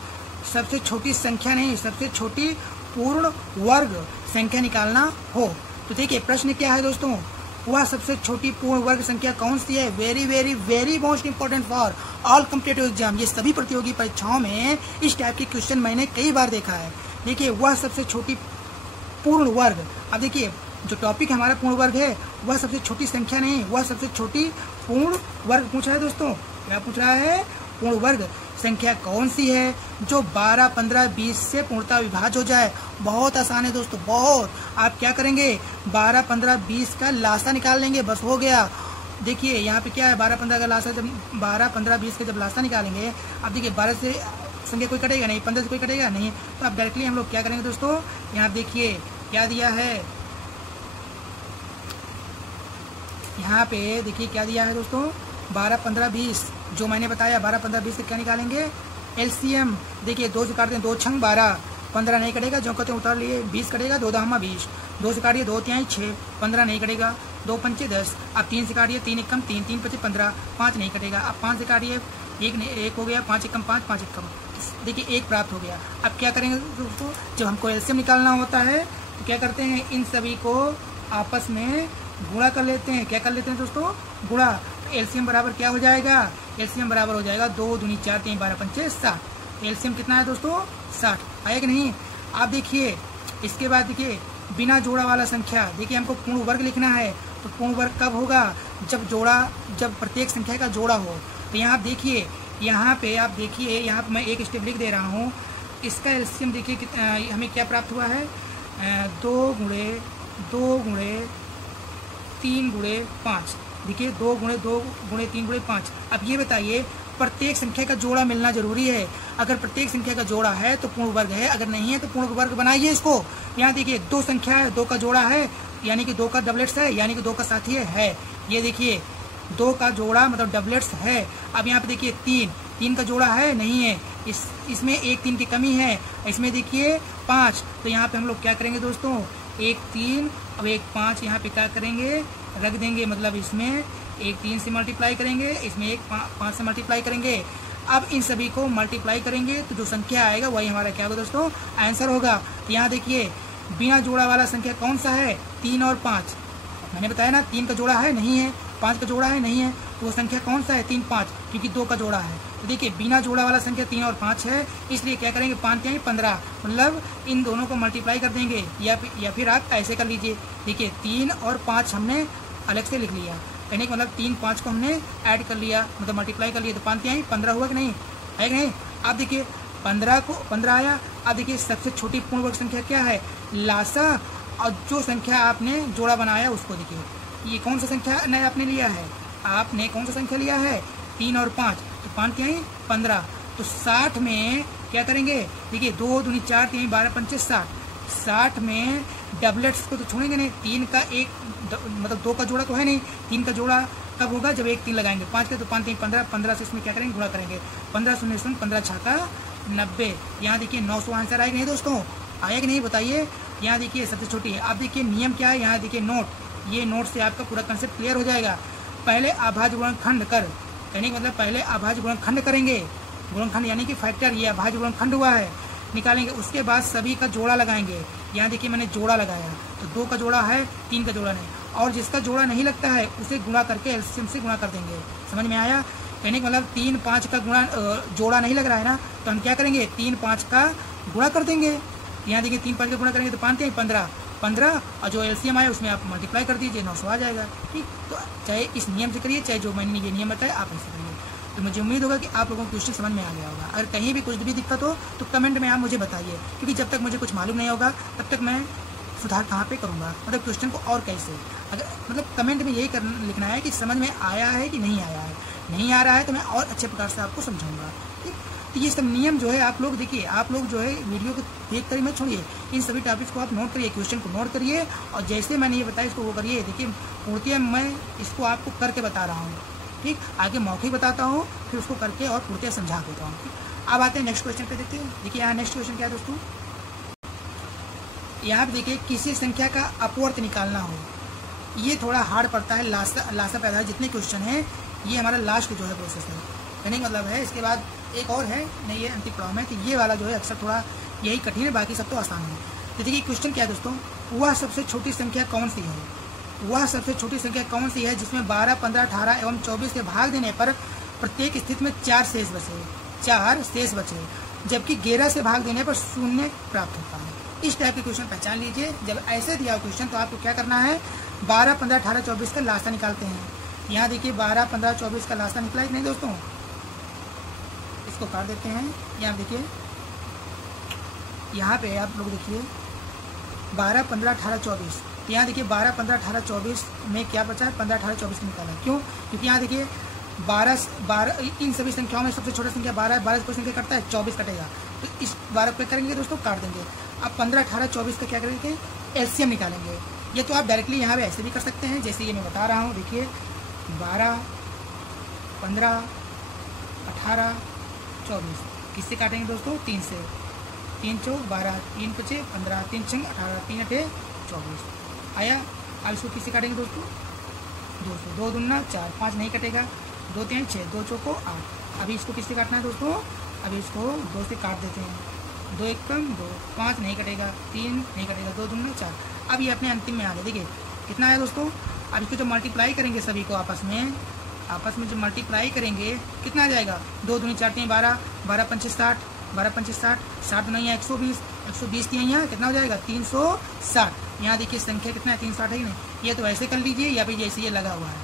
सबसे छोटी संख्या नहीं, सबसे छोटी पूर्ण वर्ग संख्या निकालना हो। तो देखिए प्रश्न क्या है दोस्तों? वह सबसे छोटी पूर्ण वर्ग संख्या कौन सी है? Very very very most important for all competitive exam. ये सभी प्रतियोगी परीक्षाओं में इस टाइप के क्वेश्चन मैंने कई बार देखा है। देखिए वह सबसे छोटी पूर्ण वर्ग। अब देखिए जो टॉपिक हमारा पूर्ण वर्ग है, वह सबसे छोटी संख्या नहीं, वह सबसे छोटी पूर्ण वर्ग पूछा है दोस्तों। क्या पूछ रहा है? पूर्ण वर्ग संख्या कौन सी है जो 12 15 20 से पूर्णतः विभाज्य हो जाए? बहुत आसान है दोस्तों, बहुत। आप क्या करेंगे? 12 15 20 का लासा निकाल लेंगे, बस हो गया। देखिए यहाँ पे क्या है? 12 15 का लासा, जब 12 15 20 का जब लासा निकालेंगे, अब देखिए 12 से संख्या कोई कटेगा नहीं, 15 से कोई कटेगा नहीं, तो अब डायरेक्टली हम लोग क्या करेंगे दोस्तों? यहाँ देखिए क्या दिया है, यहाँ पे देखिए क्या दिया है दोस्तों? 12 15 20 जो मैंने बताया, 12 15 20 से क्या निकालेंगे? एलसीएम। देखिए 2 से काटते हैं, 2 छंग 12, 15 नहीं कटेगा, जो कहते हैं उतार लिए, 20 कटेगा, 2 दहमा 20, 2 से काटिए 2 तिहाई 6, 15 नहीं कटेगा, 2 पंचे 10। अब 3 से काटिए, 3 एकम 3, 3 पचे 15, 5 नहीं कटेगा। अब 5 से काटिए, 1 हो गया, 5 एकम 5, 5 एकम, देखिए 1 प्राप्त हो गया। अब क्या करेंगे दोस्तों? जब हमको एलसीएम निकालना होता है तो क्या करते हैं? इन सभी को आपस में गुणा कर लेते हैं। क्या कर लेते हैं दोस्तों? गुणा। एलसीएम बराबर क्या हो जाएगा? एलसीएम बराबर हो जाएगा 2 दूनी 4 3 12 पंचे 60। एलसीएम कितना है दोस्तों? 60 आया कि नहीं? आप देखिए इसके बाद देखिए बिना जोड़ा वाला संख्या। देखिए हमको पूर्ण वर्ग लिखना है, तो पूर्ण वर्ग कब होगा? जब प्रत्येक संख्या का जोड़ा हो। तो यहाँ आप देखिए, यहाँ पे मैं एक स्टेप लिख दे रहा हूँ। इसका एलसीएम देखिए हमें क्या प्राप्त हुआ है, 2 गुणे 3 गुणे 5। देखिए 2 गुणे 3 गुणे 5। अब ये बताइए प्रत्येक संख्या का जोड़ा मिलना जरूरी है। अगर प्रत्येक संख्या का जोड़ा है तो पूर्ण वर्ग है, अगर नहीं है तो पूर्ण वर्ग बनाइए इसको। यहाँ देखिए 2 संख्या है, 2 का जोड़ा है यानी कि 2 का डबलेट्स है, यानी कि 2 का साथी है। ये देखिए 2 का जोड़ा मतलब डबलेट्स है। अब यहाँ पे देखिए 3 का जोड़ा है, नहीं है, इसमें 1 3 की कमी है। इसमें देखिए 5, तो यहाँ पे हम लोग क्या करेंगे दोस्तों, 1 3 अब 1 5 यहाँ पे क्या करेंगे, रख देंगे। मतलब इसमें 1 3 से मल्टीप्लाई करेंगे, इसमें 1 5 से मल्टीप्लाई करेंगे। अब इन सभी को मल्टीप्लाई करेंगे तो जो संख्या आएगा वही हमारा क्या होगा दोस्तों, आंसर होगा। तो यहाँ देखिए बिना जोड़ा वाला संख्या कौन सा है, 3 और 5। मैंने बताया ना 3 का जोड़ा है, नहीं है, 5 का जोड़ा है, नहीं है, तो वो संख्या कौन सा है, 3 5, क्योंकि 2 का जोड़ा है। तो देखिए बिना जोड़ा वाला संख्या 3 और 5 है, इसलिए क्या करेंगे, 5 या 15, मतलब इन दोनों को मल्टीप्लाई कर देंगे। या फिर आप ऐसे कर लीजिए, देखिए 3 और 5 हमने अलग से लिख लिया, कहने का मतलब 3 5 को हमने ऐड कर लिया, मतलब मल्टीप्लाई कर लिया, तो 5 या 15 हुआ कि नहीं, है कि नहीं। अब देखिए 15 आया। अब देखिए सबसे छोटी पूर्ण वर्ग संख्या क्या है, लासा, और जो संख्या आपने जोड़ा बनाया उसको देखिए, ये कौन सा संख्या नया आपने लिया है, आपने कौन सा संख्या लिया है, 3 और 5, तो 5 क्या है 15। तो 60 में क्या करेंगे, देखिए 2 दूनी 4 3 12 5 60। 60 में डबलेट्स को तो छोड़ेंगे नहीं, 3 का एक मतलब 2 का जोड़ा तो है नहीं, 3 का जोड़ा कब होगा, जब 1 3 लगाएंगे, 5 का तो 5 3 15, 15 से इसमें क्या करेंगे, गुणा करेंगे, 15 शून्य 15 छक्का 90। यहाँ देखिए 900 आंसर आएगा नहीं दोस्तों, आया कि नहीं बताइए। यहाँ देखिए सबसे छोटी है। अब देखिए नियम क्या है, यहाँ देखिए नोट, ये नोट से आपका पूरा कंसेप्ट क्लियर हो जाएगा। पहले अभाज्य गुणनखंड कर, यानी मतलब पहले अभाज्य गुणनखंड करेंगे, गुणनखंड यानी कि फैक्टर, ये अभाज्य गुणनखंड हुआ है, निकालेंगे। उसके बाद सभी का जोड़ा लगाएंगे। यहाँ देखिए मैंने जोड़ा लगाया, तो 2 का जोड़ा है, 3 का जोड़ा नहीं, और जिसका जोड़ा नहीं लगता है उसे गुणा करके एलसीएम से गुणा कर देंगे। समझ में आया, कहने का मतलब 3 5 का गुणा जोड़ा नहीं लग रहा है ना, तो हम क्या करेंगे, 3 5 का गुणा कर देंगे। यहाँ देखिए 3 5 का गुणा करेंगे तो 5 3 15, और जो एलसीएम आया उसमें आप मल्टीप्लाई कर दीजिए, 900 आ जाएगा। ठीक, तो चाहे इस नियम से करिए, चाहे जो मैंने ये नियम बताया आप ऐसे करिए। तो मुझे उम्मीद होगा कि आप लोगों को क्वेश्चन समझ में आ गया होगा। अगर कहीं भी कुछ भी दिक्कत हो तो कमेंट में आप मुझे बताइए, क्योंकि जब तक मुझे कुछ मालूम नहीं होगा तब तक मैं सुधार कहाँ पे करूँगा, मतलब क्वेश्चन को और कैसे। अगर मतलब कमेंट में यही लिखना है कि समझ में आया है कि नहीं आया है, नहीं आ रहा है तो मैं और अच्छे प्रकार से आपको समझाऊंगा। ठीक, तो ये सब नियम जो है आप लोग देखिए, आप लोग जो है वीडियो को देख कर ही मत छोड़िए, इन सभी टॉपिक्स को आप नोट करिए, क्वेश्चन को नोट करिए, और जैसे मैंने ये बताया इसको वो करिए। देखिए पूर्तियाँ मैं इसको आपको करके बता रहा हूँ, ठीक, आगे मौखिक बताता हूँ, फिर उसको करके और पूर्तियाँ समझा देता हूँ। अब आते हैं नेक्स्ट क्वेश्चन पे, देखते हैं। देखिए यहाँ नेक्स्ट क्वेश्चन क्या है दोस्तों, यहाँ पे देखिए किसी संख्या का अपवर्त निकालना हो, ये थोड़ा हार्ड पड़ता है। लासा पे आधारित जितने क्वेश्चन हैं ये हमारा लास्ट जो है प्रोसेस है, कहने का मतलब है। इसके बाद एक और है, नहीं ये अंतिम पड़ाव में, तो ये वाला जो है अक्सर थोड़ा यही कठिन है, बाकी सब तो आसान है। तो देखिए क्वेश्चन क्या है दोस्तों, वह सबसे छोटी संख्या कौन सी है, वह सबसे छोटी संख्या कौन सी है जिसमें 12 15 18 एवं 24 के भाग देने पर प्रत्येक स्थिति में 4 शेष बचे, जबकि 11 से भाग देने पर 0 प्राप्त होता है। इस टाइप के क्वेश्चन पहचान लीजिए। जब ऐसे दिया हुआ क्वेश्चन तो आपको क्या करना है, 12 15 18 24 का लासा निकालते हैं। यहाँ देखिए 12 15 24 का लासा निकला कि नहीं दोस्तों, इसको काट देते हैं। यहाँ देखिए, यहाँ पे आप लोग देखिए 12 15 18 24, तो यहाँ देखिए 12 15 18 24 में क्या बचा है, 15 18 24 निकाला। क्यों, क्योंकि यहाँ देखिए 12 इन सभी संख्याओं में सबसे छोटा संख्या 12 है, 12 कोई संख्या कटता है 24 कटेगा, तो इस 12 पे करेंगे दोस्तों, काट देंगे। अब 15 18 24 का क्या करेंगे, एलसीएम निकालेंगे। ये तो आप डायरेक्टली यहाँ पे ऐसे भी कर सकते हैं, जैसे ये मैं बता रहा हूँ। देखिए 12 15 18 24 किससे काटेंगे दोस्तों, 3 से, 3 चौक 12, 3 5 15, 3 6 18, 3 8 24 आया। अब इसको किससे काटेंगे दोस्तों, 2 से, 2 दूना 4, 5 नहीं कटेगा, 2 3 6, 2 चौको 8। अभी इसको किससे काटना है दोस्तों, अभी इसको 2 से काट देते हैं, 2 1 कम 2, 5 नहीं कटेगा, 3 नहीं कटेगा, 2 दूना 4। अब ये अपने अंतिम में आ गए। देखिए कितना है दोस्तों, अब इसको जो मल्टीप्लाई करेंगे सभी को आपस में जो मल्टीप्लाई करेंगे कितना आ जाएगा, 2 दूनी 4 3 12, 12 5 60, 12 5 60, 60 नहीं है 120, 120 की यहाँ कितना हो जाएगा 360। यहाँ देखिए संख्या कितना है 360 है कि नहीं, ये तो ऐसे कर लीजिए या फिर जैसे ये लगा हुआ है,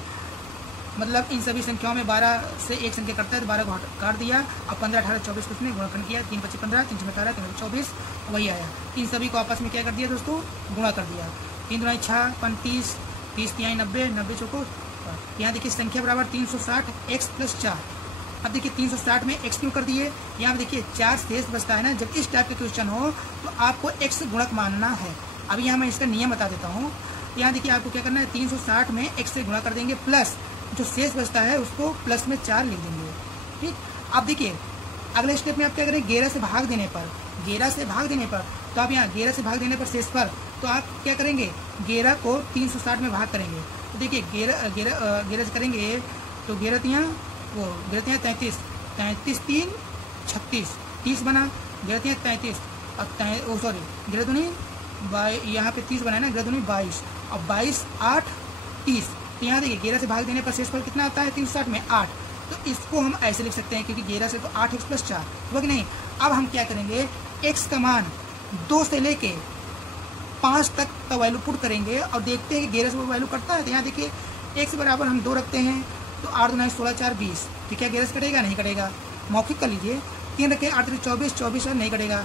मतलब इन सभी संख्याओं में 12 से एक संख्या कटता है तो 12 को काट दिया। अब 15, 18, 24 को उसने गुणाखंड किया, 3, 25, 15, 3, 18, 3, 24 वही आया। इन सभी को आपस में क्या कर दिया दोस्तों, गुणा कर दिया। 3 दूना 6, 35, 30 तिहाई 90, 90 चौको। यहाँ देखिए संख्या बराबर 360 x + 4। अब देखिए 360 में x क्यों कर दिए, यहाँ देखिए 4 शेष बचता है ना। जब इस टाइप का क्वेश्चन हो तो आपको x गुणक मानना है। अभी यहाँ मैं इसका नियम बता देता हूँ। यहाँ देखिए आपको क्या करना है, 360 में x से गुणा कर देंगे, प्लस जो शेष बचता है उसको प्लस में 4 लिख देंगे। ठीक, अब देखिए अगले स्टेप में आप क्या करेंगे, 11 से भाग देने पर, 11 से भाग देने पर, तो आप यहाँ 11 से भाग देने पर शेष पर, तो आप क्या करेंगे, 11 को 360 में भाग करेंगे। तो देखिए 11 से करेंगे तो 11 तियाँ 33, 33 3 36, 30 बना, 11 तियाँ 33 और सॉरी 11 दूनी यहाँ पे 30 बना है ना, 11 दूनी 22 और 22 8 30। तो यहाँ देखिए 11 से भाग देने पर शेषफल कितना आता है, 360 में 8। तो इसको हम ऐसे लिख सकते हैं क्योंकि 11 से तो 8x + 4 हुआ कि नहीं। अब हम क्या करेंगे, x का मान 2 से लेके 5 तक का वैल्यू पुट करेंगे और देखते हैं कि 11 से वो वैल्यू कटता है। तो यहाँ देखिए x बराबर हम 2 रखते हैं तो 8 दूना 16 4 20। तो क्या 11 से कटेगा, नहीं कटेगा। मौखिक कर लीजिए, 3 रखें 8 24 24 नहीं कटेगा।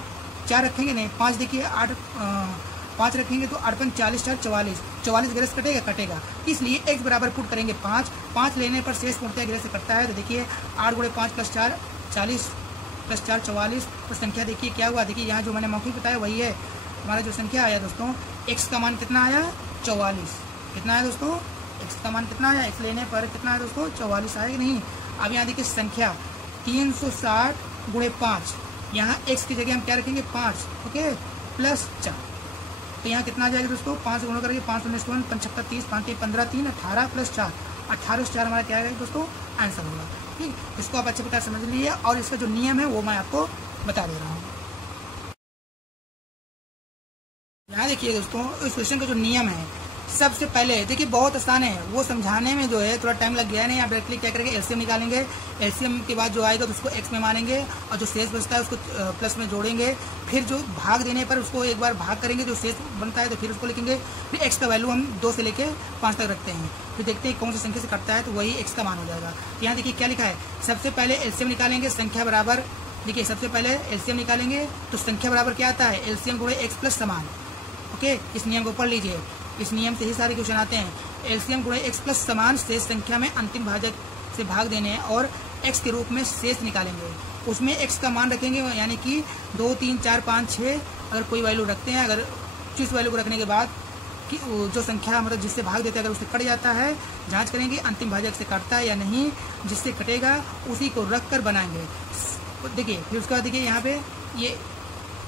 4 रखेंगे नहीं, 5 देखिए 5 रखेंगे तो 8 × 40 4 44, 44 11 से कटेगा, कटेगा। इसलिए x बराबर पुट करेंगे 5, 5 लेने पर शेष पूर्णतः 11 से कटता है। तो देखिए 8 × 5 + 4 40 + 4 44। तो संख्या देखिए क्या हुआ, देखिए यहाँ जो मैंने मौखिक बताया वही है हमारा जो संख्या आया दोस्तों। x का मान कितना आया, 44। कितना आया दोस्तों, x का मान कितना आया, x लेने पर कितना आया दोस्तों, 44 आया कि नहीं। अब यहाँ देखिए संख्या 360 × 5, यहाँ x की जगह हम क्या रखेंगे 5, ओके, + 4। तो यहाँ कितना आ जाएगा दोस्तों, 5 से गुणा करके 5 × 1 75 30 5 × 15 3 18 + 4, 18 से 4 हमारा क्या आएगा दोस्तों, आंसर होगा। ठीक, इसको आप अच्छे प्रकार समझ लीजिए और इसका जो नियम है वो मैं आपको बता दे रहा हूँ। यहाँ देखिए दोस्तों इस क्वेश्चन का जो नियम है, सबसे पहले देखिए बहुत आसान है, वो समझाने में जो है थोड़ा टाइम लग गया है। नहीं, आप डायरेक्टली क्या करेंगे, एलसीएम निकालेंगे। एलसीएम के बाद जो आएगा तो उसको x में मानेंगे और जो शेष बचता है उसको प्लस में जोड़ेंगे। फिर जो भाग देने पर उसको एक बार भाग करेंगे, जो शेष बनता है तो फिर उसको लिखेंगे। फिर x का वैल्यू हम 2 से लेके 5 तक रखते हैं, फिर देखते हैं कौन सी संख्या से कटता है तो वही x का मान हो जाएगा। तो यहाँ देखिए क्या लिखा है, सबसे पहले एलसीएम निकालेंगे, संख्या बराबर, देखिए सबसे पहले एलसीएम निकालेंगे तो संख्या बराबर क्या आता है, एलसीएम गुणे x + समान। ओके, इस नियम को पढ़ लीजिए, इस नियम से ही सारे क्वेश्चन आते हैं। एलसीएम गुणे x + समान शेष संख्या में अंतिम भाजक से भाग देने और x के रूप में शेष निकालेंगे। उसमें x का मान रखेंगे, यानी कि 2 3 4 5 6 अगर कोई वैल्यू रखते हैं, अगर जिस वैल्यू को रखने के बाद कि जो संख्या मतलब जिससे भाग देते हैं अगर उससे कट जाता है, जांच करेंगे अंतिम भाजक से कटता है या नहीं, जिससे कटेगा उसी को रख कर बनाएंगे। देखिए फिर उसके बाद देखिए यहाँ पे ये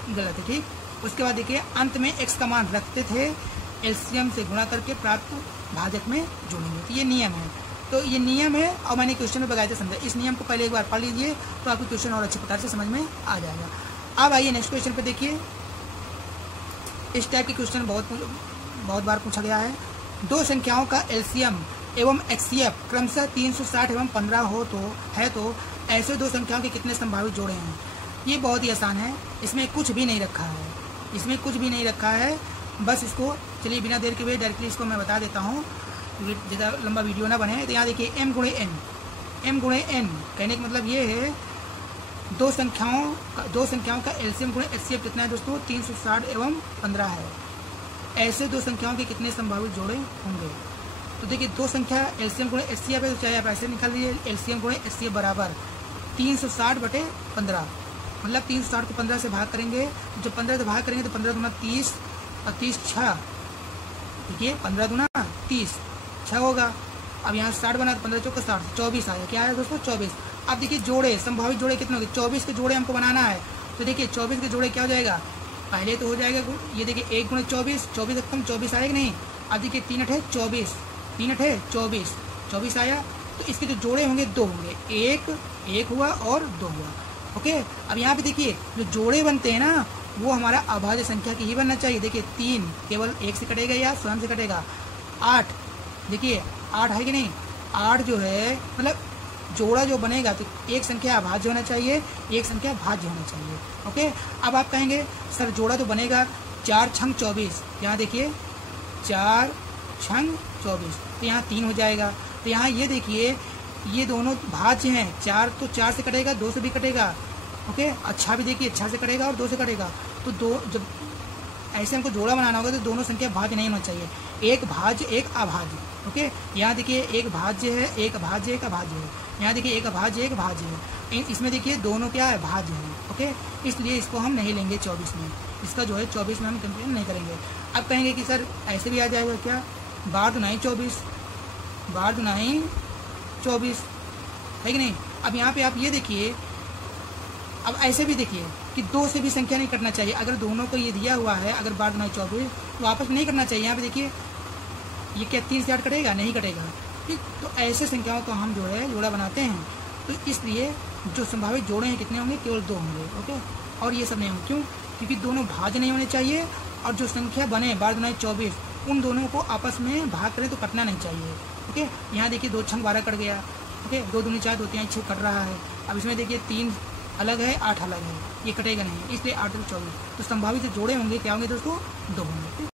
गलत है, ठीक। उसके बाद देखिए अंत में x का मान रखते थे, एलसीएम से गुणा करके प्राप्त भाजक में जोड़ेंगे। तो ये नियम है, तो ये नियम है और मैंने क्वेश्चन में बकायदे समझा। इस नियम को पहले एक बार पढ़ लीजिए तो आपको क्वेश्चन और अच्छे प्रकार से समझ में आ जाएगा। अब आइए नेक्स्ट क्वेश्चन पे देखिए। इस टाइप के क्वेश्चन बहुत बार पूछा गया है। दो संख्याओं का एलसीएम एवं एक्ससीएफ क्रमशः 360 एवं 15 हो तो ऐसे दो संख्याओं के कितने संभावित जोड़े हैं। ये बहुत ही आसान है, इसमें कुछ भी नहीं रखा है, इसमें कुछ भी नहीं रखा है। बस इसको चलिए बिना देर के हुए डायरेक्टली इसको मैं बता देता हूँ, ज़्यादा लंबा वीडियो ना बने। तो यहाँ देखिए m गुणे n कहने का मतलब ये है दो संख्याओं का एलसीएम गुणे एचसीएफ कितना है दोस्तों, 360 एवं 15 है। ऐसे दो संख्याओं के कितने संभावित जोड़े होंगे। तो देखिए दो संख्या एलसीएम गुणे एचसीएफ है, तो चाहे आप ऐसे निकाल लीजिए, एलसीएम गुणे एचसीएफ बराबर 360/15, मतलब 360 को 15 से भाग करेंगे, जो 15 से भाग करेंगे तो 15 दूना 30 और 30 6, देखिए 15 दूना 30 6 होगा। अब यहाँ 60 बना तो 15 चौका 60, 24 आया। क्या आया दोस्तों, 24। अब देखिए जोड़े, संभावित जोड़े कितने होंगे, 24 के जोड़े हमको बनाना है। तो देखिए 24 के जोड़े क्या हो जाएगा, पहले तो हो जाएगा ये देखिए 1 गुणे 24, 24 कम 24 आएगा नहीं। अब देखिए 3 8 24, 3 8 24, 24 आया। तो इसके जो जोड़े होंगे 2 होंगे, एक हुआ और 2 हुआ। ओके, अब यहाँ पे देखिए जो जोड़े बनते हैं ना वो हमारा अभाज्य संख्या की ही बनना चाहिए। देखिए 3 केवल 1 से कटेगा या स्वयं से कटेगा। 8 देखिए 8 है कि नहीं, 8 जो है मतलब जोड़ा जो बनेगा तो एक संख्या अभाज्य होना चाहिए, एक संख्या भाज्य होना चाहिए। ओके, अब आप कहेंगे सर जोड़ा तो बनेगा 4 छंग 24, यहाँ देखिए 4 छंग 24, तो यहाँ 3 हो जाएगा। तो यहाँ ये देखिए ये दोनों भाज्य हैं, 4 तो 4 से कटेगा, 2 से भी कटेगा, ओके। अच्छा भी देखिए 6 से कटेगा और 2 से कटेगा। तो दो जब ऐसे हमको जोड़ा बनाना होगा तो दोनों संख्या भाज्य नहीं होना चाहिए, एक भाज्य एक अभाज्य, ओके। यहाँ देखिए एक भाज्य है, एक भाज्य एक अभाज्य है, यहाँ देखिए एक अभाज्य एक भाज्य है, इसमें देखिए दोनों क्या है, भाज्य है, ओके। इसलिए इसको हम नहीं लेंगे 24 में, इसका जो है 24 में हम कंपेयर नहीं करेंगे। अब कहेंगे कि सर ऐसे भी आ जाएगा क्या, 12 दुनाई 24, 12 दुनाई 24, है कि नहीं। अब यहाँ पे आप ये देखिए, अब ऐसे भी देखिए कि 2 से भी संख्या नहीं कटना चाहिए। अगर दोनों को ये दिया हुआ है, अगर 12 दुनाई 24 तो आपस में नहीं करना चाहिए। यहाँ पे देखिए ये क्या 3 से 8 कटेगा, नहीं कटेगा, ठीक। तो ऐसे संख्याओं को हम जो है जोड़ा बनाते हैं। तो इसलिए जो संभावित जोड़े हैं कितने होंगे, केवल 2 होंगे, ओके। और ये सब नहीं होंगे, क्यों, क्योंकि दोनों भाज्य नहीं होने चाहिए और जो संख्या बने 12 दुनाई 24 उन दोनों को आपस में भाग करें तो कटना नहीं चाहिए, ओके। यहाँ देखिए 2 छंग 12 कट गया, ओके, 2 दूनी 4, 2 3 6 कट रहा है। अब इसमें देखिए 3 अलग है, 8 अलग है, ये कटेगा नहीं, इसलिए 8 से 24। तो संभावित जोड़े होंगे क्या होंगे दोस्तों, 2 होंगे।